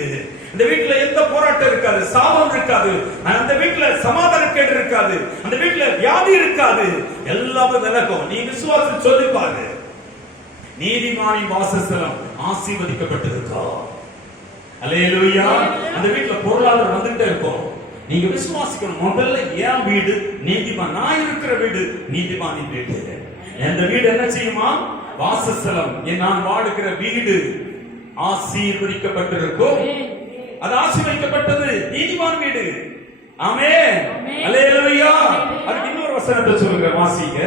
இந்த வீட்டுல எந்த போராட்டம் இருக்காது, சாபம் இருக்காது, அந்த வீட்டுல சமாதானக்கேடு இருக்காது, அந்த வீட்டுல வியாதி இருக்காது, எல்லாமே விலகும். நீ விசுவாசம் சொல்லி பாரு. நீதிமானின் வாசஸ்தலம் ஆசீர்வதிக்கப்பட்டிருக்கும். அல்லேலூயா. அந்த வீட்டுல பொருளாதாரம் வந்துட்டே இருக்கும். நீங்க விசுவாசிக்கணும். முதல்ல என் வீடு நீதிமான், நான் இருக்கிற வீடு நீதிமானின் வீடு. இந்த வீடு என்ன செய்யுமா? வாசஸ்தலம், நான் வாழுகிற வீடு ஆசீர்வதிக்கப்பட்டிருக்கும். அது ஆசீர்வதிக்கப்பட்டது நீதிமான் வீடு. ஆமென். அல்லேலூயா. அதுக்கு இன்னொரு வசனத்தை சொல்லுங்க, வாசிங்க.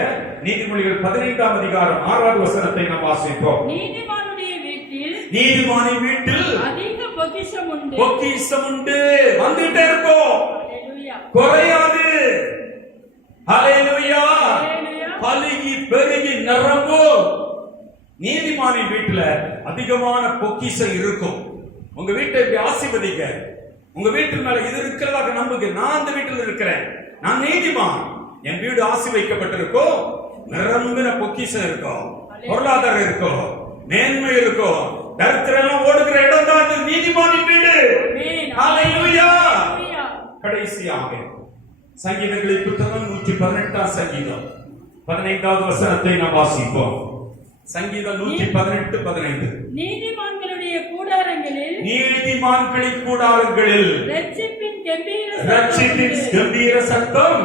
நீதிமொழிகள் 15ஆம் அதிகாரம் 6வது வசனத்தை நாம் வாசிப்போம். நீதிமானின் வீட்டில் அதிக பொக்கிஷம் உண்டு. பொக்கிஷம் உண்டு. வந்துட்டே இருக்கும், குறையாது. அல்லேலூயா. பலுகி பெருகி நிரம்பும். நீதிமானின் வீட்டுல அதிகமான பொக்கிஷம் இருக்கும். உங்க வீட்டை இப்படி ஆசீர்வதிக்க. உங்க வீட்டு மேல இது இருக்கிறதாக நம்புங்க. நான் அந்த வீட்டில் இருக்கிறேன், நான் நீதிமான். என் வீடு ஆசி வைக்கப்பட்டிருக்கோம், நிரம்பின பொக்கிஷம் இருக்கும், பொருளாதாரம் இருக்கும், மேன்மை இருக்கும், தரித்திரம் எல்லாம் ஓடுகிற இடம் தான் இந்த நீதிமானின் வீடு. ஹalleluya. கடைசியாக சங்கீதங்களின் புத்தகம் 118 சங்கீதம் 15வது வசனத்தை நாம் வாசிப்போம். சங்கீதம் 118:15. நீதிமான்களுடைய கூடாரங்களில் ரட்சிப்பின் கம்பீர சத்தம்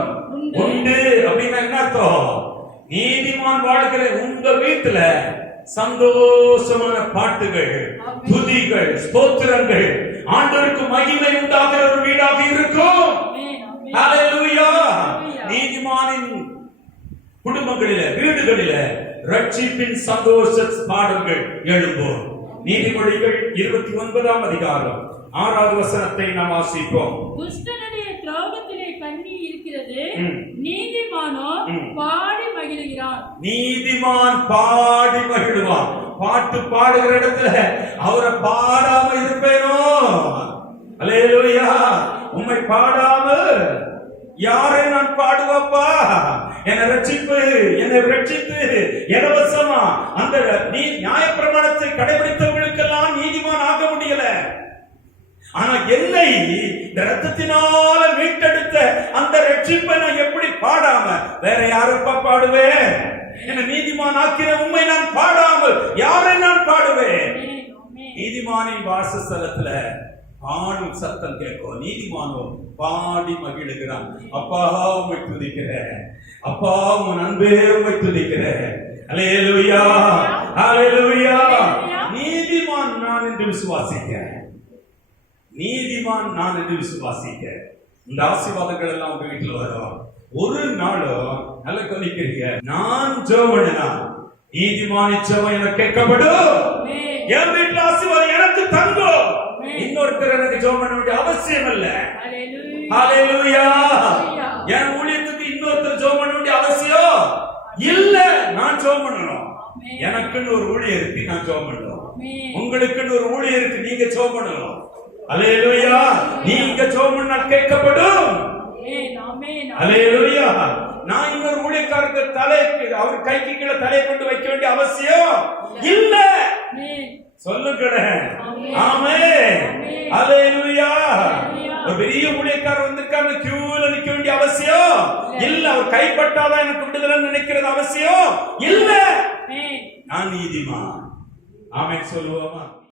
உண்டு. அப்படின்னா என்ன அர்த்தம்? நீதிமான் வாழ்கிற உங்க வீட்டுல சந்தோஷமான பாட்டுகள், துதிகள், ஸ்தோத்திரங்கள், ஆண்டவருக்கு மகிமை உண்டாகிற ஒரு வீடாக இருக்கும். ஹalleluya. நீதிமானின் குடும்பங்களில, வீடுகளில ரட்சிப்பின் சந்தோஷ பாடல்கள் எழும்போம். நீதிமொழிகள் 29ஆம் அதிகாரம் 6வது வசனத்தை நாம் வாசிப்போம். துஷ்டனுடைய திரோகத்திலே கண்ணி இருக்கிறது, நீதிமானோ பாடி மகிழுகிறான். நீதிமான் பாடி மகிழுவான். பாட்டு பாடுகிற இடத்துல அவரை பாடாம இருப்பேனோ? அல்லேலூயா. உம்மை பாடாமல் யாரை நான் பாடுவப்பா? என்னை ரட்சிப்பு, என்னை ரட்சித்து இலவசமா அந்த நீ நியாயப்பிரமாணத்தை கடைபிடித்தவர்களுக்கெல்லாம் நீதிமான் ஆக முடியல. ஆனா என்னை இந்த ரத்தத்தினால மீட்டெடுத்த அந்த ரட்சிப்பை நான் எப்படி பாடாம வேற யாரப்பா பாடுவேன்? என்ன நீதிமான் ஆக்கிற உண்மை நான் பாடாமல் யாரை நான் பாடுவேன்? நீதிமானின் வாசஸ்தலத்துல பாடும் சத்தம் கேட்கும். நீதிமானோ பாடி மகிழுகிறான். அப்பா உம்மை துதிக்கிறேன், அப்பா உன் அன்பே உம்மை துதிக்கிறேன். அல்லேலூயா, அல்லேலூயா. நீதிமான் நான் என்று விசுவாசிக்கிறேன், நீதிமான் நான் என்று விசுவாசிக்கிறேன். இந்த ஆசீர்வாதங்கள் எல்லாம் உங்க வீட்டுல வரும். ஒரு நாளும் நல்ல கவனிக்கிறீங்க, நான் ஜெபம்னா நீதிமான் ஜெபம் எனக்கு கேட்கப்படும். என் வீட்டுல ஆசீர்வாதம் எனக்கு தங்கும். இன்னொருத்தர் எனக்கு ஜெபம் பண்ண வேண்டிய அவசியம் இல்ல. ஹalleluya. என் ஊழியத்துக்கு இன்னொருத்தர் ஜெபம் பண்ண வேண்டிய அவசியம் இல்ல. நான் ஜெபம் பண்ணணும். எனக்குன்னு ஒரு ஊழியம் இருக்கு, நான் ஜெபம் பண்ணணும். உங்களுக்குன்னு ஒரு ஊழியம் இருக்கு, நீங்க ஜெபம் பண்ணணும். அல்லேலூயா. நீங்க ஜெபம் பண்ணால் கேட்கப்படும். அல்லேலூயா. நான் இன்னொரு ஊழியக்காரருக்கு தலைக்கு, அவர் கைக்கு கீழே தலையை கொண்டு வைக்க வேண்டிய அவசியம் இல்ல. சொல்லுங்களேன் ஆமென். அல்லேலூயா. ஒரு பெரிய ஊழியக்காரர் வந்திருக்காரு, கியூல நிக்க வேண்டிய அவசியம் இல்ல. அவர் கைப்பட்டாதான் எனக்கு விடுதலை நினைக்கிறது அவசியம் இல்ல. நான் நீதிமான். ஆமென் சொல்லுவோமா?